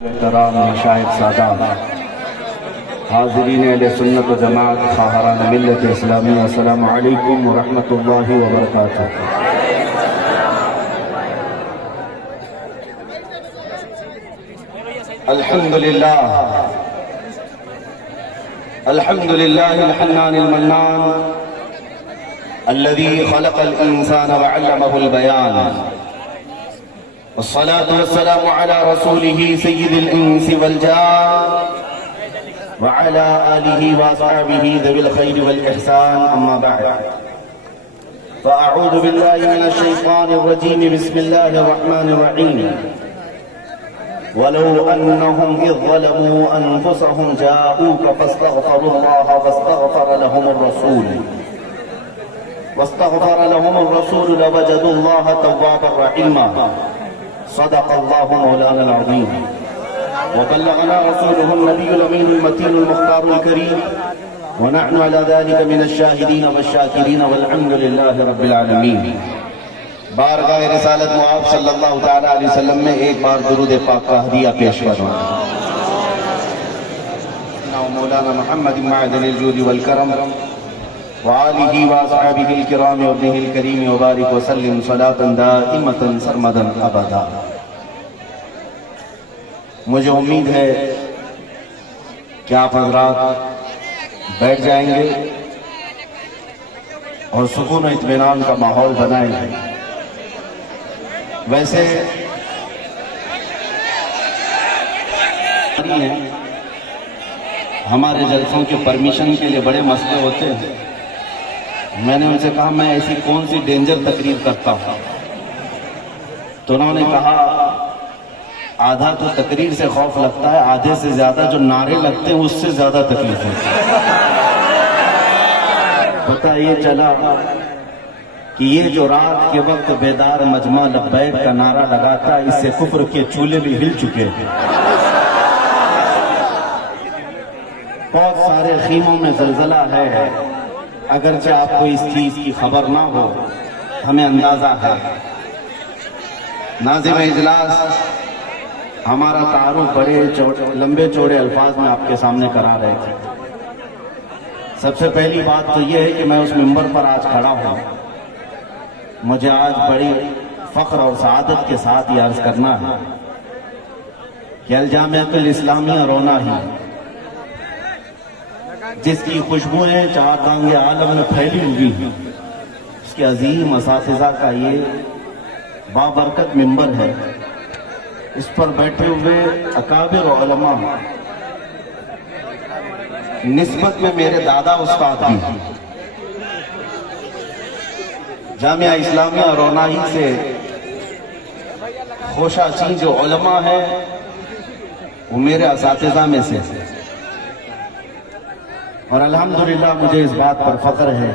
محترم مشاہد سادات، حاضرین اہل سنت و جماعت، خواہران ملت اسلامی، السلام علیکم ورحمۃ اللہ وبرکاتہ۔ الحمدللہ الحنان المنان الذي خلق الانسان وعلمه البيان، والصلاة والسلام على رسوله سيد الإنس والجان وعلى آله وأصحابه ذوي الخير والإحسان، أما بعد فأعوذ بالله من الشيطان الرجيم، بسم الله الرحمن الرحيم. ولو أنهم إذ ظلموا أنفسهم جاءوك فاستغفروا الله واستغفر لهم الرسول لوجدوا الله توابا رحيما. صدق الله مولانا العظيم، وبلغنا رسوله النبي الأمين المتين المختار الكريم، ونحن على ذلك من الشاهدين والشاكرين، والحمد لله رب العالمين. بارگاہ رسالت معاب صلی اللہ تعالیٰ علیہ وسلم میں ایک بار درود پاک کا ہدیہ پیش کروں. مولانا محمد معدن الجود والکرم وآلہ واصحابہ الکرام وابنہ الکریم وبارک وسلم صلاة دائمة سرمدا ابدا. مجھے امید ہے کہ آپ حضرات بیٹھ جائیں گے اور سکون و اطمینان کا ماحول بنائیں گے. ویسے ہمارے جلسوں کے پرمیشن کے لیے بڑے مسئلے ہوتے ہیں. میں نے ان سے کہا میں ایسی کون سی ڈینجر تقریر کرتا ہوں، تو انہوں نے کہا آدھا تو تقریر سے خوف لگتا ہے، آدھے سے زیادہ جو نعرے لگتے ہیں اس سے زیادہ تکلیف ہوتی ہے. پتہ یہ چلا کہ یہ جو رات کے وقت بیدار مجمع لبیک کا نعرہ لگاتا، اس سے کفر کے چولہے بھی ہل چکے ہیں. بہت سارے خیموں میں زلزلہ ہے، اگرچہ آپ کو اس چیز کی خبر نہ ہو، ہمیں اندازہ ہے. ناظم اجلاس ہمارا تعارف بڑے لمبے چوڑے الفاظ میں آپ کے سامنے کرا رہے تھے. سب سے پہلی بات تو یہ ہے کہ میں اس منبر پر آج کھڑا ہوں. مجھے آج بڑی فخر اور سعادت کے ساتھ یہ عرض کرنا ہے کہ الجامعۃ الاسلامیہ رونا ہی، جس کی خوشبوئیں چہارتانگے عالم میں پھیلی ہوئی ہیں، اس کے عظیم اساتذہ کا یہ بابرکت منبر ہے. اس پر بیٹھے ہوئے اکابر علماء نسبت میں میرے دادا استاد بھی ہیں. جامعہ اسلامیہ روناہی سے خوشہ چین جو علماء ہیں وہ میرے اساتذہ میں سے، اور الحمدللہ مجھے اس بات پر فخر ہے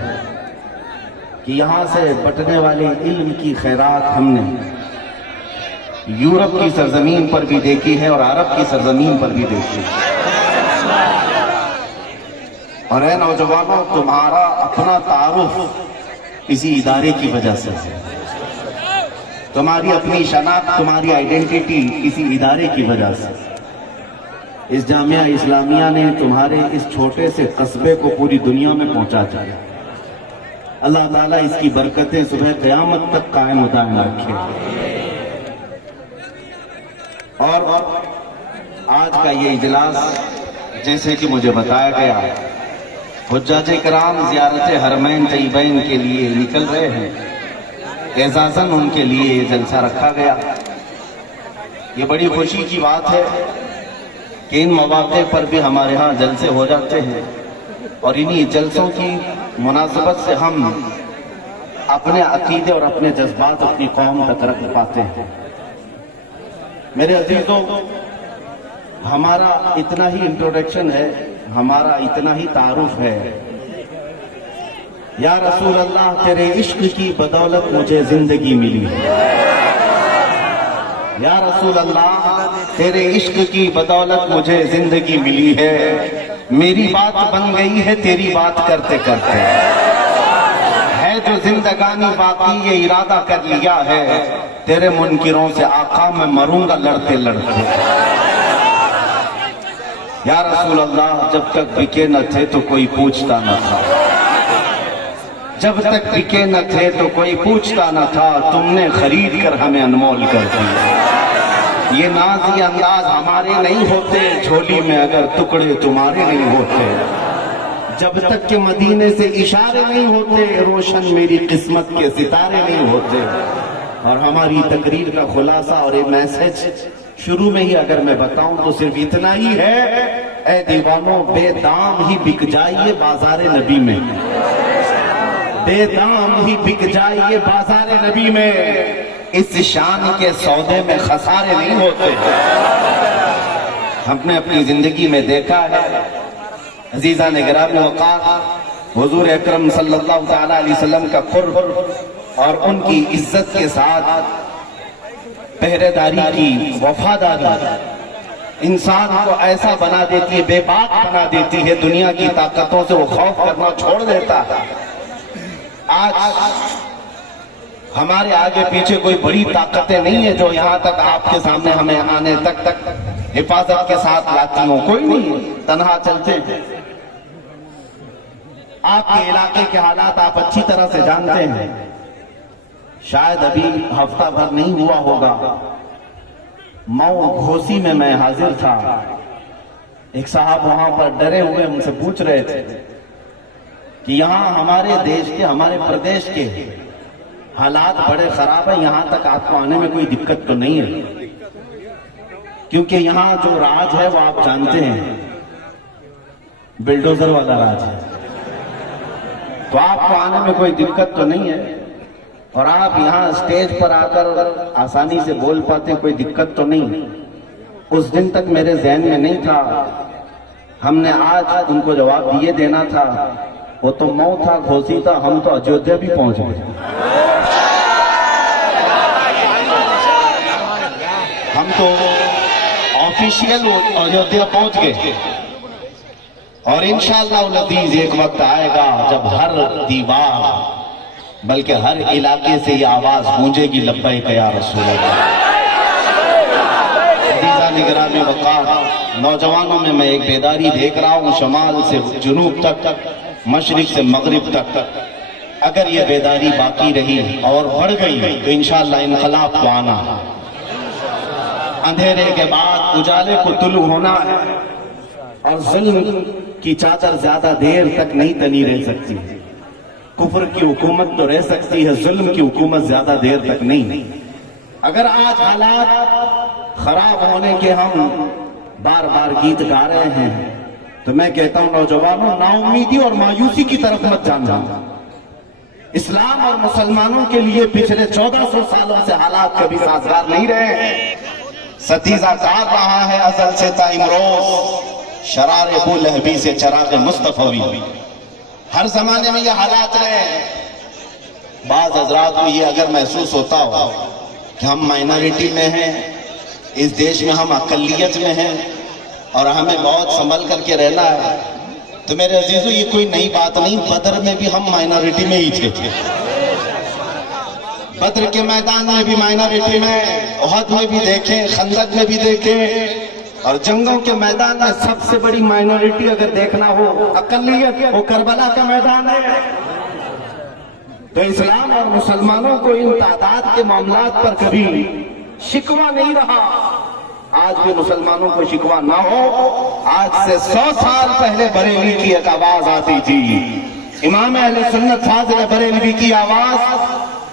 کہ یہاں سے بٹنے والے علم کی خیرات ہم نے یورپ کی سرزمین پر بھی دیکھی ہے اور عرب کی سرزمین پر بھی دیکھی ہے. اور اے نوجوانوں، تمہارا اپنا تعارف اسی ادارے کی وجہ سے ہے، تمہاری اپنی شناخت، تمہاری آئیڈینٹی اسی ادارے کی وجہ سے. اس جامعہ اسلامیہ نے تمہارے اس چھوٹے سے قصبے کو پوری دنیا میں پہنچا دیا. اللہ تعالیٰ اس کی برکتیں صبح قیامت تک قائم و دائم رکھے. اور آج کا یہ اجلاس جیسے کہ مجھے بتایا گیا، حجاج کرام زیارت حرمین طیبین کے لیے نکل رہے ہیں. اعزازاً ان کے لیے یہ جلسہ رکھا گیا. یہ بڑی خوشی کی بات ہے کہ ان مواقع پر بھی ہمارے ہاں جلسے ہو جاتے ہیں، اور انہی جلسوں کی مناسبت سے ہم اپنے عقیدے اور اپنے جذبات اپنی قوم تک رکھ پاتے ہیں. میرے عزیزوں، ہمارا اتنا ہی انٹروڈکشن ہے، ہمارا اتنا ہی تعارف ہے. یا رسول اللہ، تیرے عشق کی بدولت مجھے زندگی ملی ہے. یا رسول اللہ، تیرے عشق کی بدولت مجھے زندگی ملی ہے. میری بات بن گئی ہے تیری بات کرتے کرتے. ہے جو زندگانی باقی یہ ارادہ کر لیا ہے، تیرے منکروں سے آقا میں مروں گا لڑتے لڑتے. یا رسول اللہ جب تک بکے نہ تھے تو کوئی پوچھتا نہ تھا، جب تک بکے نہ تھے تو کوئی پوچھتا نہ تھا، تم نے خرید کر ہمیں انمول کر دیا۔ یہ نازی انداز ہمارے نہیں ہوتے، جھولی میں اگر ٹکڑے تمہارے نہیں ہوتے، جب تک کہ مدینے سے اشارے نہیں ہوتے، روشن میری قسمت کے ستارے نہیں ہوتے۔ اور ہماری تقریر کا خلاصہ اور یہ میسج شروع میں ہی اگر میں بتاؤں تو صرف اتنا ہی ہے، اے دیوانوں بے دام ہی بک جائیے بازار نبی میں، بے دام ہی بک جائیے بازار نبی میں، اس شان کے سودے میں خسارے نہیں ہوتے۔ ہم نے اپنی زندگی میں دیکھا ہے عزیزان گرامی وقار، حضور اکرم صلی اللہ تعالیٰ علیہ وسلم کا قرب اور ان کی عزت کے ساتھ پہرے داری کی وفاداری انسان کو ایسا بنا دیتی ہے، بے باک بنا دیتی ہے، دنیا کی طاقتوں سے وہ خوف کرنا چھوڑ دیتا ہے۔ آج ہمارے آگے پیچھے کوئی بڑی طاقتیں نہیں ہیں جو یہاں تک آپ کے سامنے ہمیں آنے تک حفاظت کے ساتھ لاتی ہوں، کوئی نہیں، تنہا چلتے ہیں۔ آپ کے علاقے کے حالات آپ اچھی طرح سے جانتے ہیں، شاید ابھی ہفتہ بھر نہیں ہوا ہوگا، مئو گھوسی میں میں حاضر تھا، ایک صاحب وہاں پر ڈرے ہوئے ہم سے پوچھ رہے تھے کہ یہاں ہمارے دیش کے، ہمارے پردیش کے حالات بڑے خراب ہیں، یہاں تک آپ کو آنے میں کوئی دقت تو نہیں ہے، کیونکہ یہاں جو راج ہے وہ آپ جانتے ہیں، بلڈوزر والا راج ہے، تو آپ کو آنے میں کوئی دقت تو نہیں ہے، اور آپ یہاں اسٹیج پر آ کر آسانی سے بول پاتے، کوئی دقت تو نہیں۔ اس دن تک میرے ذہن میں نہیں تھا، ہم نے آج ان کو جواب یہ دینا تھا، وہ تو مئو تھا، گھوسی تھا، ہم تو اجودھیا بھی پہنچ گئے، ہم تو آفیشیل اجودھیا پہنچ گئے، اور انشاءاللہ العزیز ایک وقت آئے گا جب ہر دیوار بلکہ ہر علاقے سے یہ آواز گونجے گی، لبیک یا رسول اللہ۔ عزیزان گرامی وقار، نوجوانوں میں میں ایک بیداری دیکھ رہا ہوں، شمال سے جنوب تک، مشرق سے مغرب تک، اگر یہ بیداری باقی رہی اور بڑھ گئی تو انشاءاللہ انقلاب کو آنا، اندھیرے کے بعد اجالے کو طلوع ہونا ہے، اور ظلم کی چادر زیادہ دیر تک نہیں تنی رہ سکتی، کفر کی حکومت تو رہ سکتی ہے، ظلم کی حکومت زیادہ دیر تک نہیں۔ اگر آج حالات خراب ہونے کے ہم بار بار گیت گا رہے ہیں تو میں کہتا ہوں نوجوانوں، نا امیدی اور مایوسی کی طرف مت جانا۔ اسلام اور مسلمانوں کے لیے پچھلے 1400 سالوں سے حالات کبھی سازگار نہیں رہے ہیں، ستیزہ کار رہا ہے ازل سے تا امروز، شرار ابو لہبی سے چراغ مصطفی، ہر زمانے میں یہ حالات رہے ہیں۔ بعض حضرات کو یہ اگر محسوس ہوتا ہو کہ ہم مائنورٹی میں ہیں، اس دیش میں ہم اقلیت میں ہیں اور ہمیں بہت سنبھل کر کے رہنا ہے، تو میرے عزیزو یہ کوئی نئی بات نہیں، بدر میں بھی ہم مائنورٹی میں ہی تھے، بدر کے میدان میں بھی مائنورٹی میں، احد میں بھی دیکھیں، خندق میں بھی دیکھیں، اور جنگوں کے میدان میں سب سے بڑی مائنورٹی اگر دیکھنا ہو اقلیت، وہ کربلا کا میدان ہے۔ تو اسلام اور مسلمانوں کو ان تعداد کے معاملات پر کبھی شکوہ نہیں رہا، آج بھی مسلمانوں کو شکوہ نہ ہو۔ آج سے 100 سال پہلے بریلی کی ایک آواز آتی تھی، امام اہل سنت فاضل بریلوی کی آواز،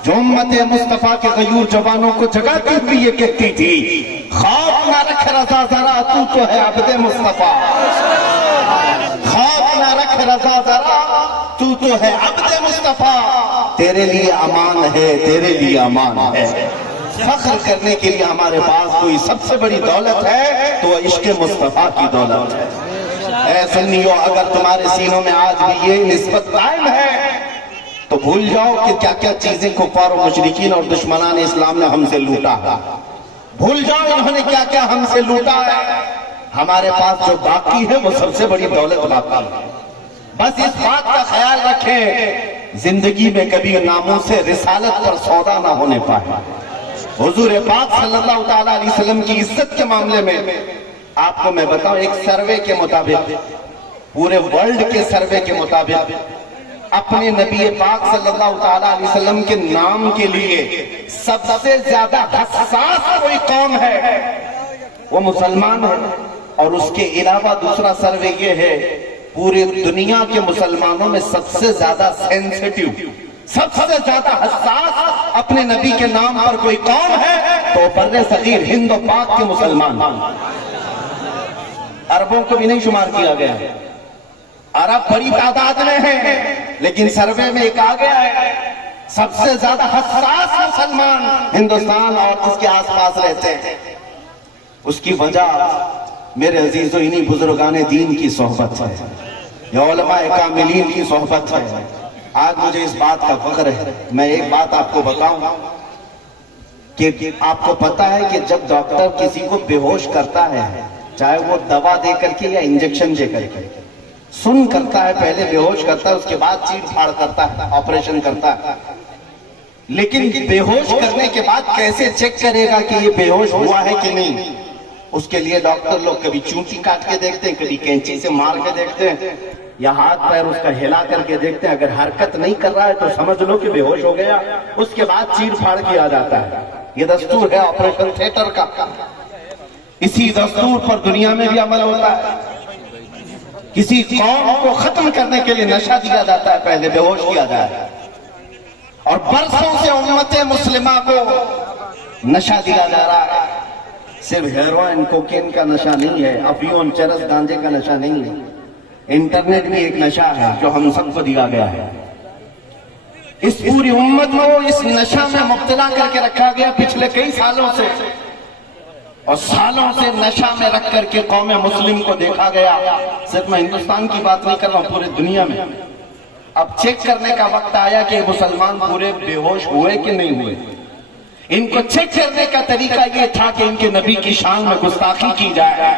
جو امت مصطفیٰ کے غیور جوانوں کو جگاتی ہوئی یہ کہتی تھی، خوف نہ رکھ رضا ذرا تو تو ہے عبد مصطفیٰ، خوف نہ رکھ رضا ذرا تو تو ہے عبد مصطفیٰ، تیرے لیے امان ہے، تیرے لیے امان ہے۔ فخر کرنے کے لیے ہمارے پاس کوئی سب سے بڑی دولت ہے تو وہ عشق مصطفیٰ کی دولت ہے۔ اے سنیو، اگر تمہارے سینوں میں آج بھی یہ نسبت قائم ہے تو بھول جاؤ کہ کیا کیا چیزیں کفار و مشرکین اور دشمنان اسلام نے ہم سے لوٹا ہے، بھول جاؤ انہوں نے کیا کیا ہم سے لوٹا ہے۔ ہمارے پاس جو باقی ہے وہ سب سے بڑی دولت باقی ہے۔ بس اس بات کا خیال رکھیں زندگی میں کبھی ناموس رسالت پر سودا نہ ہونے پائے۔ حضور پاک صلی اللہ تعالیٰ علیہ وسلم کی عزت کے معاملے میں آپ کو میں بتاؤں ایک سروے کے مطابق، پورے ورلڈ کے سروے کے مطابق، اپنے نبی پاک صلی اللہ تعالیٰ علیہ وسلم کے نام کے لیے سب سے زیادہ حساس کوئی قوم ہے وہ مسلمان ہے. اور اس کے علاوہ دوسرا سروے یہ ہے، پوری دنیا کے مسلمانوں میں سب سے زیادہ سینسیٹیو، سب سے زیادہ حساس اپنے نبی کے نام پر کوئی قوم ہے تو بر صغیر ہند و پاک کے مسلمان. عربوں کو بھی نہیں شمار کیا گیا، عرب بڑی تعداد میں ہیں، لیکن سروے میں ایک آ گیا ہے سب سے زیادہ حساس مسلمان ہندوستان اور اس کے آس پاس رہتے ہیں. اس کی وجہ میرے عزیزو انہی بزرگان دین کی صحبت ہے، یا علماء کاملین کی صحبت ہے. آج مجھے اس بات کا فخر ہے. میں ایک بات آپ کو بتاؤں کہ آپ کو پتا ہے کہ جب ڈاکٹر کسی کو بے ہوش کرتا ہے، چاہے وہ دوا دے کر کے یا انجیکشن دے کر کے، سن کرتا ہے، پہلے بے ہوش کرتا ہے، اس کے بعد چیر پھاڑ کرتا ہے، آپریشن کرتا ہے. لیکن بے ہوش کرنے کے بعد کیسے چیک کرے گا کہ یہ بے ہوش ہوا ہے کہ نہیں؟ اس کے لیے ڈاکٹر لوگ کبھی چونٹی کاٹ کے دیکھتے ہیں، کبھی کینچی سے مار کے دیکھتے ہیں، یا ہاتھ پیر اس کا ہلا کر کے دیکھتے ہیں. اگر حرکت نہیں کر رہا ہے تو سمجھ لو کہ بے ہوش ہو گیا. اس کے بعد چیر پھاڑ کیا جاتا ہے. یہ دستور ہے آپریشن تھیٹر کا. اسی دستور پر دنیا میں بھی عمل ہوتا ہے. کسی قوم کو ختم کرنے کے لیے نشہ دیا جاتا ہے، پہلے بے ہوش کیا جائے. اور برسوں سے امت مسلمہ کو نشہ دیا جا رہا ہے. صرف ہیروئن کوکین کا نشہ نہیں ہے، افیون چرس گانجے کا نشہ نہیں ہے. انٹرنیٹ بھی ایک نشہ ہے جو ہم سب کو دیا گیا ہے. اس پوری امت کو اس نشہ میں مبتلا کر کے رکھا گیا پچھلے کئی سالوں سے، اور سالوں سے نشہ میں رکھ کر کے قوم مسلم کو دیکھا گیا. صرف میں ہندوستان کی بات نہیں کر رہا ہوں، پورے دنیا میں. اب چیک کرنے کا وقت آیا کہ مسلمان پورے بے ہوش ہوئے کہ نہیں ہوئے. ان کو چیک کرنے کا طریقہ یہ تھا کہ ان کے نبی کی شان میں گستاخی کی جائے،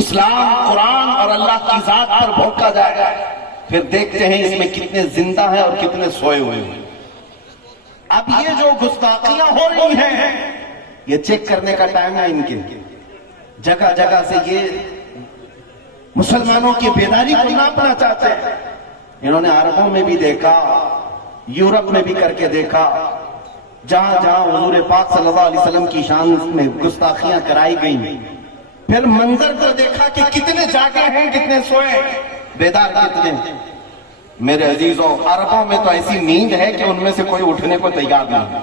اسلام، قرآن اور اللہ کی ذات پر بھونکا جائے. پھر دیکھتے ہیں اس میں کتنے زندہ ہیں اور کتنے سوئے ہوئے ہیں. اب یہ جو گستاخیاں ہو رہی ہیں یہ چیک کرنے کا ٹائم ہے. ان کے جگہ جگہ سے یہ مسلمانوں کی بیداری کو ناپنا چاہتے ہیں. انہوں نے عربوں میں بھی دیکھا، یورپ میں بھی کر کے دیکھا، جہاں جہاں حضور پاک صلی اللہ علیہ وسلم کی شان میں گستاخیاں کرائی گئیں. پھر منظر کو دیکھا کہ کتنے جاگے ہیں، کتنے سوئے، بیدار کتنے. میرے عزیزوں، عربوں میں تو ایسی نیند ہے کہ ان میں سے کوئی اٹھنے کو تیار نہیں.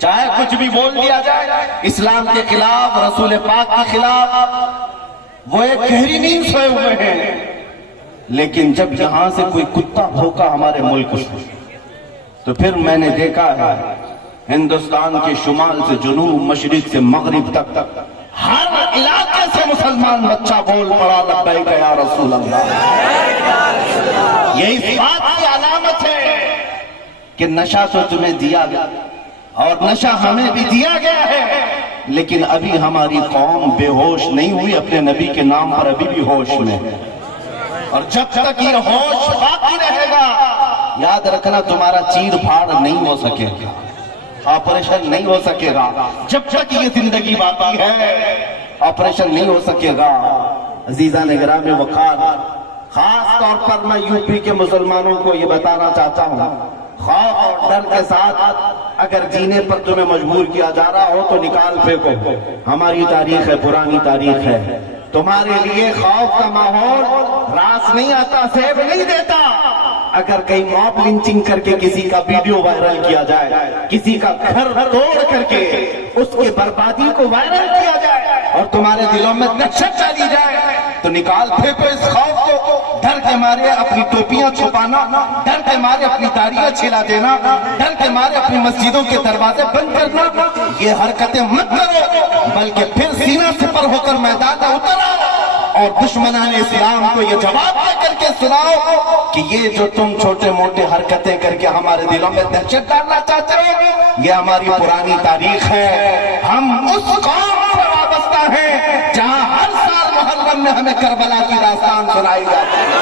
چاہے کچھ بھی بول دیا جائے اسلام کے خلاف، رسول پاک کے خلاف، وہ ایک گہری نیند سوئے ہوئے ہیں. لیکن جب یہاں سے کوئی کتا بھوکا ہمارے ملک سے، تو پھر میں نے دیکھا ہے ہندوستان کے شمال سے جنوب، مشرق سے مغرب تک ہر علاقے سے مسلمان بچہ بول پڑا لبیک یا رسول اللہ. یہ اس بات کی علامت ہے کہ نشہ تو تمہیں دیا گیا اور نشہ ہمیں بھی دیا گیا ہے، لیکن ابھی ہماری قوم بے ہوش نہیں ہوئی، اپنے نبی کے نام پر ابھی بھی ہوش میں ہے. اور جب تک یہ ہوش باقی رہے گا، یاد رکھنا تمہارا چیر پھاڑ نہیں ہو سکے گا، آپریشن نہیں ہو سکے گا. جب تک یہ زندگی باقی ہے آپریشن نہیں ہو سکے گا. عزیزان گرامی وقار، خاص طور پر میں یو پی کے مسلمانوں کو یہ بتانا چاہتا ہوں، خوف اور ڈر کے ساتھ اگر جینے پر تمہیں مجبور کیا جا رہا ہو تو نکال پھینکو. ہماری تاریخ ہے، پرانی تاریخ ہے. تمہارے لیے خوف کا ماحول راس نہیں آتا، سیب نہیں دیتا. اگر کہیں موب لنچنگ کر کے کسی کا ویڈیو وائرل کیا جائے، کسی کا گھر توڑ کر کے اس کی بربادی کو وائرل کیا جائے اور تمہارے دلوں میں دہشت ڈالی جائے، تو نکال پھینکو اس خوف کو. ڈر کے مارے اپنی ٹوپیاں چھپانا، ڈر کے مارے اپنی داڑیاں چھلا دینا، ڈر کے مارے اپنی مسجدوں کے دروازے بند کرنا، یہ حرکتیں مت کرو، بلکہ پھر سینہ سپر ہو کر میدان میں اتر اور دشمنان اسلام کو یہ جواب دے کر کے سناؤ کہ یہ جو تم چھوٹے موٹے حرکتیں کر کے ہمارے دلوں میں دہشت ڈالنا چاہتے ہو، یہ ہماری پرانی تاریخ ہے. ہم اس قوم سے وابستہ ہیں جہاں ہر سال محرم میں ہمیں کربلا کی داستان سنائی جاتی ہے.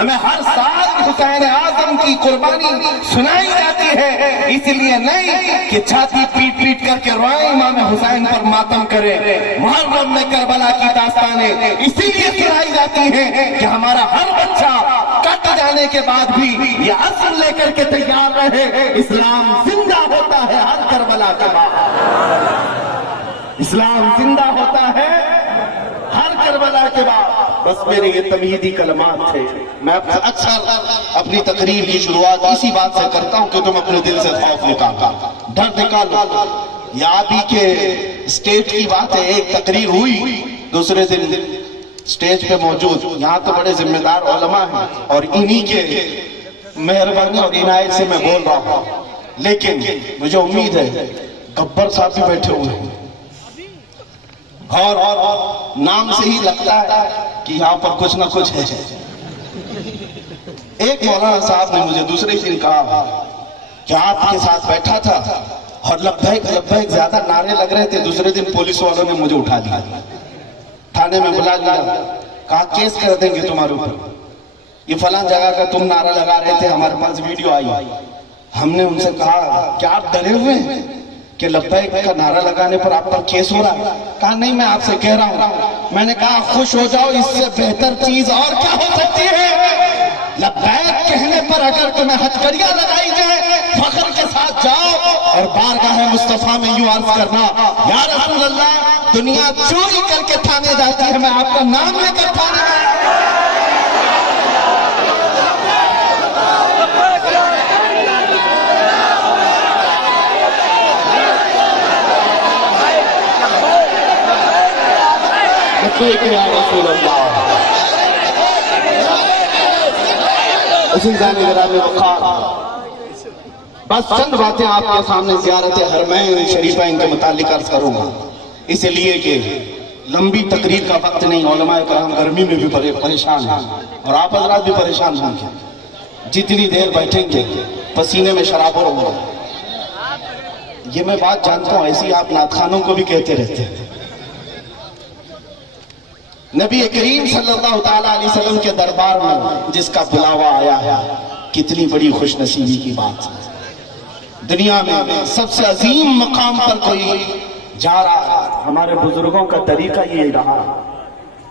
ہمیں ہر سال حسین اعظم کی قربانی سنائی جاتی ہے، اس لیے نہیں کہ چھاتی پیٹ پیٹ کر کے روئیں امام حسین پر ماتم کرے۔ محرم میں کربلا کی داستانیں اسی لیے سنائی جاتی ہیں کہ ہمارا ہر بچہ کٹ جانے کے بعد بھی یہ عزم لے کر کے تیار رہے، اسلام زندہ ہوتا ہے ہر کربلا کے بعد، اسلام زندہ ہوتا ہے ہر کربلا کے بعد۔ بس میرے یہ تمہیدی کلمات تھے۔ میں اکثر اپنی تقریر کی شروعات اسی بات سے کرتا ہوں کہ تم اپنے دل سے خوف نکالو، ڈر نکالو۔ یہ آپ ہی کے اسٹیج کی بات ہے، ایک تقریر ہوئی، دوسرے دن اسٹیج پہ موجود یہاں تو بڑے ذمہ دار علماء ہیں اور انہی کے مہربانی اور عنایت سے میں بول رہا ہوں، لیکن مجھے امید ہے گبر صاحب بھی بیٹھے ہوئے ہیں اور نام سے ہی لگتا ہے کہ یہاں پر کچھ نہ کچھ ہے۔ ایک مولانا صاحب نے مجھے دوسرے دن کہا کہ آپ کے ساتھ بیٹھا تھا اور لبیک لبیک زیادہ نعرے لگ رہے تھے، دوسرے دن پولیس والوں نے مجھے اٹھا دیا، تھانے میں بلا لیا، کہا کیس کر دیں گے تمہارے اوپر، یہ فلاں جگہ کا تم نعرہ لگا رہے تھے، ہمارے پاس ویڈیو آئی۔ ہم نے ان سے کہا کیا آپ ڈرے ہوئے ہیں کہ لبیک کا نعرہ لگانے پر آپ پر کیس ہو رہا ہے؟ کہا نہیں، میں آپ سے کہہ رہا ہوں۔ میں نے کہا خوش ہو جاؤ، اس سے بہتر چیز اور کیا ہو سکتی ہے؟ لبیک کہنے پر اگر تمہیں ہتھکڑیاں لگائی جائے، فخر کے ساتھ جاؤ اور بارگاہ مصطفیٰ میں یوں عرض کرنا، یا رسول اللہ، دنیا چوری کر کے تھانے جاتی ہے، میں آپ کا نام لے کر تھانے میں یا رسول اللہ۔ بس چند باتیں آپ کے سامنے زیارت حرمین شریفین کے متعلق عرض کروں گا، اس لیے کہ لمبی تقریر کا وقت نہیں، علماء کرام گرمی میں بھی پریشان ہیں اور آپ حضرات بھی پریشان ہوں گے، جتنی دیر بیٹھیں گے پسینے میں شرابور ہوگا۔ یہ میں بات جانتا ہوں، ایسی آپ نعت خوانوں کو بھی کہتے رہتے ہیں۔ نبی کریم صلی اللہ تعالیٰ علیہ وسلم کے دربار میں جس کا بلاوا آیا ہے، کتنی بڑی خوش نصیبی کی بات ہے۔ دنیا میں سب سے عظیم مقام پر کوئی جا رہا ہے، ہمارے بزرگوں کا طریقہ یہ رہا،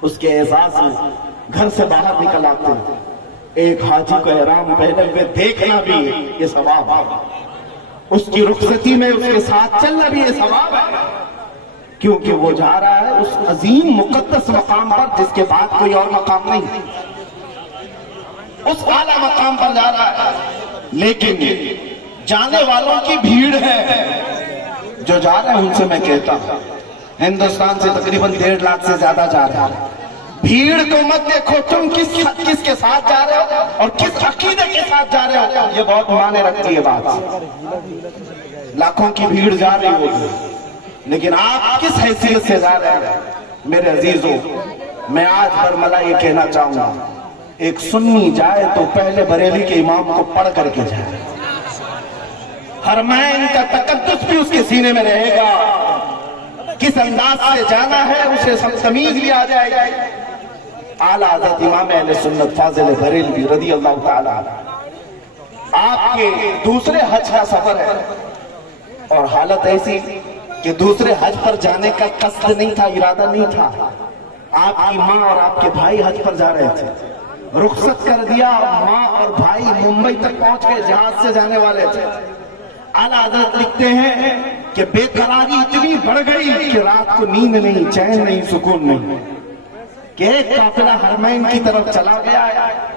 اس کے اعزاز میں گھر سے باہر نکل آتے ہیں، ایک حاجی کو احرام پہنے ہوئے دیکھنا بھی یہ ثواب ہے، اس کی رخصتی میں اس کے ساتھ چلنا بھی یہ ثواب ہے، کیونکہ وہ جا رہا ہے اس عظیم مقدس مقام پر جس کے بعد کوئی اور مقام نہیں، اس اعلیٰ مقام پر جا رہا ہے۔ لیکن جانے والوں کی بھیڑ ہے، جو جا رہے ہیں ان سے میں کہتا ہوں، ہندوستان سے تقریباً 1.5 لاکھ سے زیادہ جا رہا ہے۔ بھیڑ کو مت دیکھو تم کس کے ساتھ جا رہے ہو اور کس عقیدے کے ساتھ جا رہے ہو، یہ بہت معنی رکھتی ہے بات۔ لاکھوں کی بھیڑ جا رہی ہوگی، لیکن آپ کس حیثیت سے جا رہے ہیں؟ میرے عزیزوں، میں آج برملا یہ کہنا چاہوں گا، ایک سنی جائے تو پہلے بریلی کے امام کو پڑھ کر کے جائے، حرمین کا تقدس بھی اس کے سینے میں رہے گا، کس انداز سے جانا ہے اسے سب تمیز بھی آ جائے گا۔ اعلیٰ حضرت امام اہل سنت فاضل بریلوی رضی اللہ تعالیٰ آپ کے دوسرے حج کا سفر ہے، اور حالت ایسی کہ دوسرے حج پر جانے کا قصد نہیں تھا، ارادہ نہیں تھا، آپ کی ماں اور آپ کے بھائی حج پر جا رہے تھے، رخصت کر دیا، ماں اور بھائی ممبئی تک پہنچ گئے، جہاز سے جانے والے تھے۔ اعلیٰ حضرت لکھتے ہیں کہ بے قراری اتنی بڑھ گئی کہ رات کو نیند نہیں، چین نہیں، سکون نہیں، کہ ایک قافلہ حرمین کی طرف چلا گیا،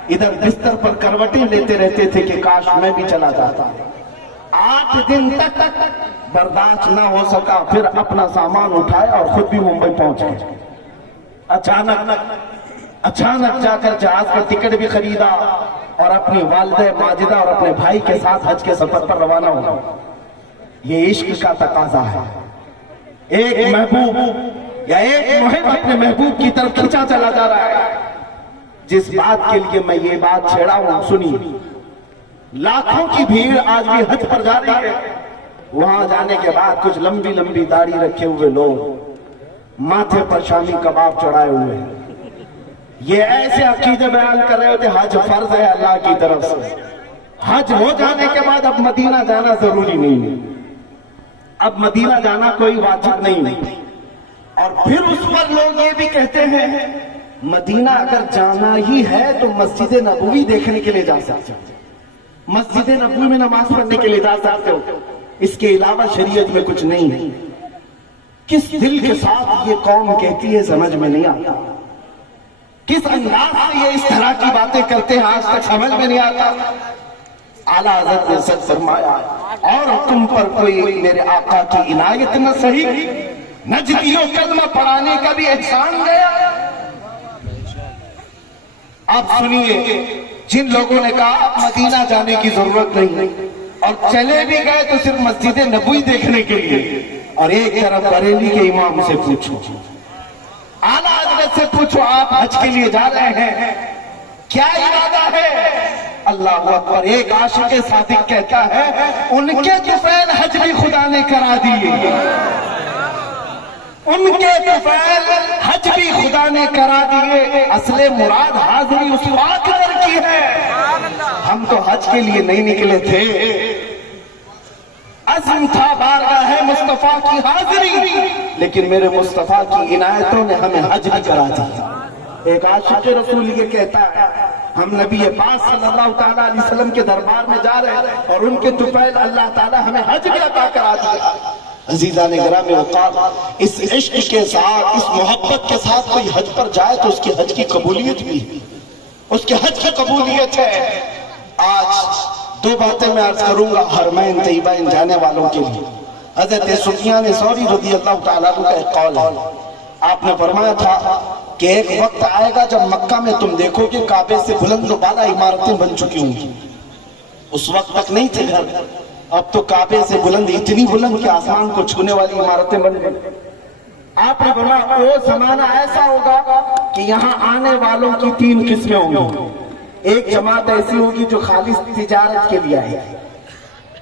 ادھر بستر پر کروٹیں لیتے رہتے تھے کہ کاش میں بھی چلا جاتا۔ 8 دن تک برداشت نہ ہو سکا، پھر اپنا سامان اٹھایا اور خود بھی ممبئی پہنچ گئے۔ اچانک جا کر جہاز کا ٹکٹ بھی خریدا اور اپنی والدہ ماجدہ اور اپنے بھائی کے ساتھ حج کے سفر پر روانہ ہوا۔ یہ عشق کا تقاضا ہے، ایک محبوب یا ایک محب اپنے محبوب کی طرف کھینچا چلا جا رہا ہے۔ جس بات کے لیے میں یہ بات چھیڑا ہوں سنی، لاکھوں کی بھیڑ آج بھی حج پر جا رہی ہے، وہاں جانے کے بعد کچھ لمبی لمبی داڑھی رکھے ہوئے لوگ، ماتھے پر شامی کباب چڑھائے ہوئے، یہ ایسے عقیدے بیان کر رہے ہوتے حج فرض ہے اللہ کی طرف سے، حج ہو جانے کے بعد اب مدینہ جانا ضروری نہیں ہے، اب مدینہ جانا کوئی واجب نہیں ہے۔ اور پھر اس پر لوگ یہ بھی کہتے ہیں مدینہ اگر جانا ہی ہے تو مسجد نبوی دیکھنے کے لیے جا سکتے ہو، مسجد نبوی میں نماز پڑھنے کے لیے جا سکتے ہو، اس کے علاوہ شریعت میں کچھ نہیں ہے۔ کس دل کے ساتھ یہ قوم کہتی ہے سمجھ میں نہیں آتا، کس انداز سے یہ اس طرح کی باتیں کرتے ہیں آج تک سمجھ میں نہیں آتا۔ اعلیٰ حضرت نے سچ فرمایا اور تم پر کوئی میرے آقا کی عنایت نہ سہی، نجدیوں کلمہ پڑھانے کا بھی احسان گیا۔ آپ سنیے، جن لوگوں نے کہا اب مدینہ جانے کی ضرورت نہیں اور چلے بھی گئے تو صرف مسجد نبوی دیکھنے کے لیے، اور ایک طرف بریلی کے امام سے پوچھو، اعلیٰ حضرت سے پوچھو آپ حج کے لیے جا رہے ہیں کیا ارادہ ہے؟ اللہ اکبر۔ ایک عاشق صادق کہتا ہے ان کے طفیل حج بھی خدا نے کرا دیے، ان کے طفیل حج بھی خدا نے کرا دیے، اصل مراد حاضری اس واقعہ کی ہے۔ ہم تو حج کے لیے نہیں نکلے تھے، عزم تھا بارگاہ مصطفیٰ کی حاضری، لیکن میرے مصطفیٰ کی عنایتوں نے ہمیں حج بھی کرا دیا۔ ایک عاشق رسول یہ کہتا ہے ہم نبی پاک صلی اللہ تعالیٰ علیہ وسلم کے دربار میں جا رہے ہیں اور ان کے طفیل اللہ تعالیٰ ہمیں حج بھی عطا کرا دیا۔ عزیزان گرامی اوقات، اس عشق کے ساتھ، اس محبت کے ساتھ کوئی حج پر جائے تو اس کی حج کی قبولیت بھی ہے، اس کے حج کی قبولیت ہے۔ آج دو باتیں میں عرض کروں گا حرمین طیبین جانے والوں کے لیے۔ حضرت سفیان ثوری رضی اللہ تعالیٰ عنہ کا ایک قول ہے، آپ نے فرمایا تھا کہ ایک وقت آئے گا جب مکہ میں تم دیکھو گے کعبے سے بلند و بالا عمارتیں بن چکی ہوں گی۔ اس وقت تک نہیں تھے گھر، اب تو کعبے سے بلند، اتنی بلند کہ آسمان کو چھونے والی عمارتیں بن گئی۔ آپ نے فرمایا وہ زمانہ ایسا ہوگا کہ یہاں آنے والوں کی تین قسمیں ہوں گی۔ ایک جماعت ایسی ہوگی جو خالص تجارت کے لیے آئے گی،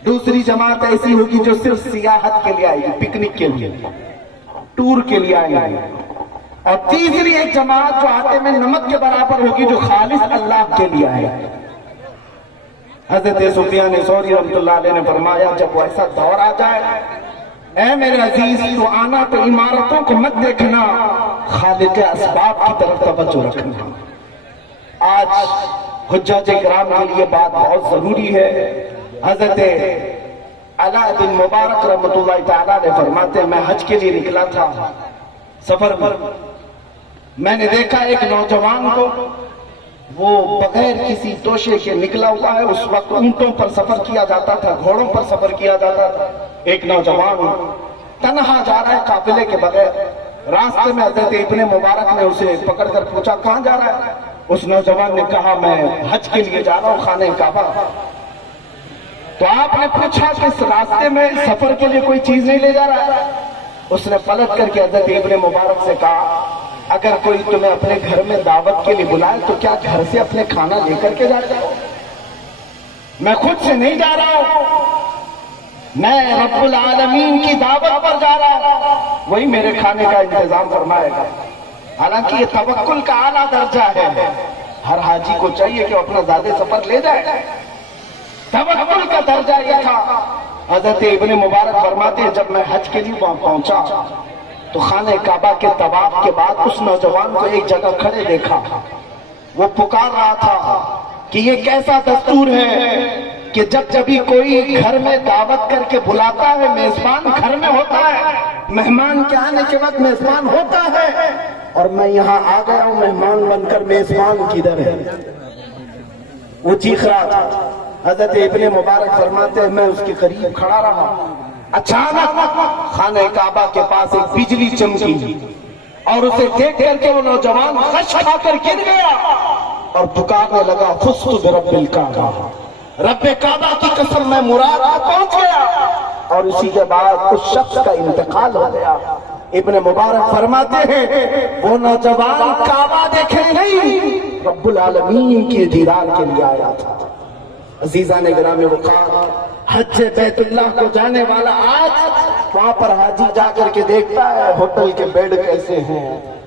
دوسری جماعت ایسی ہوگی جو صرف سیاحت کے لیے آئے گی، پکنک کے لیے، ٹور کے لیے آئے گی، اور تیسری ایک جماعت جو آتے میں نمک کے برابر ہوگی جو خالص اللہ کے لیے آئے گی۔ حضرت سفیان ثوری رحمۃ اللہ علیہ نے فرمایا جب وہ ایسا دور آ جائے اے میرے عزیز تو آنا تو عمارتوں کو مت دیکھنا، خالق اسباب کی طرف توجہ رکھنا۔ آج حجاج کرام کے لیے بات بہت ضروری ہے۔ حضرت علاء بن مبارک رحمۃ اللہ تعالیٰ نے فرماتے ہیں میں حج کے لیے نکلا تھا، سفر پر میں نے دیکھا ایک نوجوان کو، وہ بغیر کسی توشے کے نکلا ہوا ہے۔ اس وقت اونٹوں پر سفر کیا جاتا تھا، گھوڑوں پر سفر کیا جاتا تھا۔ ایک نوجوان تنہا جا رہا ہے قافلے کے بغیر۔ راستے میں حضرت ابن مبارک نے اسے پکڑ کر پوچھا کہاں جا رہا ہے؟ اس نوجوان نے کہا میں حج کے لیے جا رہا ہوں خانہ کعبہ۔ تو آپ نے پوچھا کہ اس راستے میں سفر کے لیے کوئی چیز نہیں لے جا رہا ہے؟ اس نے پلٹ کر کے حضرت ابن مبارک سے کہا اگر کوئی تمہیں اپنے گھر میں دعوت کے لیے بلائے تو کیا گھر سے اپنے کھانا لے کر کے جاتا ہو؟ میں خود سے نہیں جا رہا ہوں، میں رب العالمین کی دعوت پر جا رہا ہوں، وہی میرے کھانے کا انتظام فرمائے گا۔ حالانکہ یہ توکل کا اعلیٰ درجہ ہے، ہر حاجی کو چاہیے کہ وہ اپنا زیادہ سفر لے جائے۔ توکل کا درجہ یہ تھا۔ حضرت ابن مبارک فرماتے ہیں جب میں حج کے لیے وہاں پہنچا تو خانہ کعبہ کے طواف کے بعد اس نوجوان کو ایک جگہ کھڑے دیکھا، وہ پکار رہا تھا کہ یہ کیسا دستور ہے کہ جب بھی کوئی گھر میں دعوت کر کے بلاتا ہے، میزبان گھر میں ہوتا ہے، مہمان کے آنے کے وقت میزبان ہوتا ہے، اور میں یہاں آ گیا ہوں مہمان بن کر، میزبان کدھر ہے؟ وہ چیخ رہا تھا۔ حضرت ابن مبارک فرماتے ہیں میں اس کے قریب کھڑا رہا، اچانک خانہ کعبہ کے پاس ایک بجلی چمکی اور اسے دیکھ کر کے وہ نوجوان خش کھا کر گر گیا اور پکارنے لگا فزت برب الکعبہ، رب کعبہ کی قسم میں مراد پہنچ گیا، اور اسی کے بعد اس شخص کا انتقال ہو گیا۔ ابن مبارک فرماتے ہیں وہ نوجوان کعبہ دیکھے نہیں، رب العالمین کے دیدار کے لیے آیا تھا۔ عزیزان گرامی وقار، حج بیت اللہ کو جانے والا آج وہاں پر حاجی جا کر کے دیکھتا ہے ہوٹل کے بیڈ کیسے ہیں،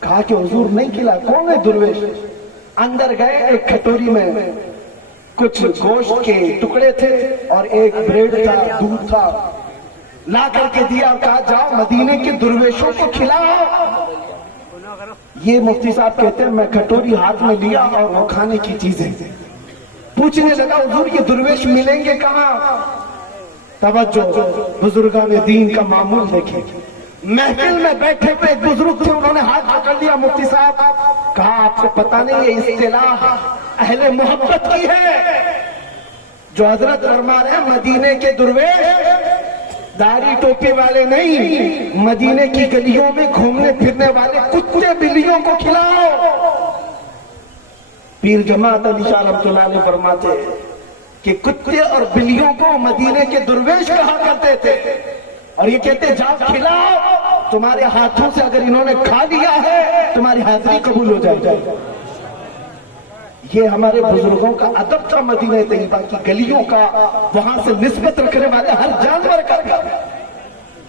کہا کہ حضور نہیں کھلا. کون ہے درویش؟ اندر گئے, ایک کھٹوری میں کچھ گوشت کے ٹکڑے تھے اور ایک بریڈ تھا, دودھ تھا, لا کر کے دیا. کہا جاؤ مدینے کے درویشوں کو کھلاؤ. یہ مفتی صاحب کہتے ہیں میں کھٹوری ہاتھ میں لیا اور وہ کھانے کی چیزیں. پوچھنے لگا حضور یہ درویش ملیں گے کہاں؟ توجہ, بزرگان دین کا معمول دیکھیں. محفل میں بیٹھے ہوئے ایک بزرگ تھے, انہوں نے ہاتھ پکڑ لیا مفتی صاحب. کہا آپ کو پتہ نہیں یہ اصطلاح اہل محبت کی ہے جو حضرت فرما رہے ہیں مدینے کے درویش داڑھی ٹوپی والے نہیں, مدینے کی گلیوں میں گھومنے پھرنے والے کتے بلیوں کو کھلاؤ. پیر جماعت علی شاہ رحمۃ اللہ علیہ فرماتے کہ کتے اور بلیوں کو مدینے کے درویش کہا کرتے تھے, اور یہ کہتے جاؤ کھلاؤ, تمہارے ہاتھوں سے اگر انہوں نے کھا لیا ہے تمہاری حاضری قبول ہو جائے گی. یہ ہمارے بزرگوں کا ادب تھا مدینہ طیبہ کی گلیوں کا, وہاں سے نسبت رکھنے والے ہر جانور کا.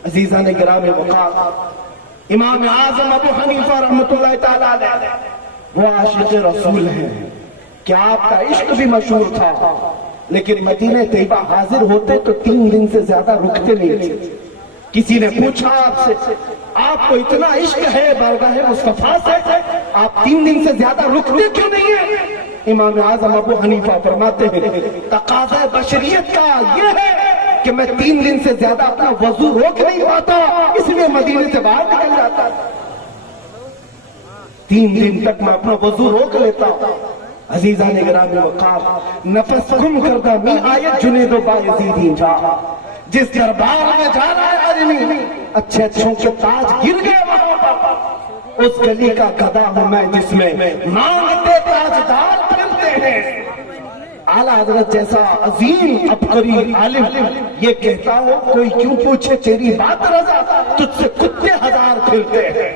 عزیزان گرامی وقار, امام اعظم ابو حنیفہ رحمۃ اللہ تعالی علیہ وہ عاشق رسول ہیں. کیا آپ کا عشق بھی مشہور تھا, لیکن مدینہ طیبہ حاضر ہوتے تو 3 دن سے زیادہ رکتے نہیں تھے. کسی نے پوچھا آپ سے آپ کو اتنا عشق ہے بارگاہ مصطفیٰ سے, آپ 3 دن سے زیادہ رکتے کیوں نہیں ہیں؟ امام اعظم ابو حنیفہ فرماتے ہیں تقاضا بشریت کا یہ ہے کہ میں 3 دن سے زیادہ اپنا وضو روک نہیں پاتا, اس لیے مدینے سے باہر نکل جاتا. 3 دن تک میں اپنا وضو روک لیتا. عزیزان گرامی وقار, نفس گم کردہ می آیت جنید و بایزیدی جا, جس دربار میں جا رہا ہے آدمی اچھے اچھوں کے تاج گر گئے وہاں پر. اس گلی کا گدھا ہوں میں جس میں مانگتے تاجدار پھرتے ہیں. اعلیٰ حضرت جیسا عظیم عبقری عالم یہ کہتا ہو کوئی کیوں پوچھے تیری بات رضا, تجھ سے کتے ہزار پھرتے ہیں.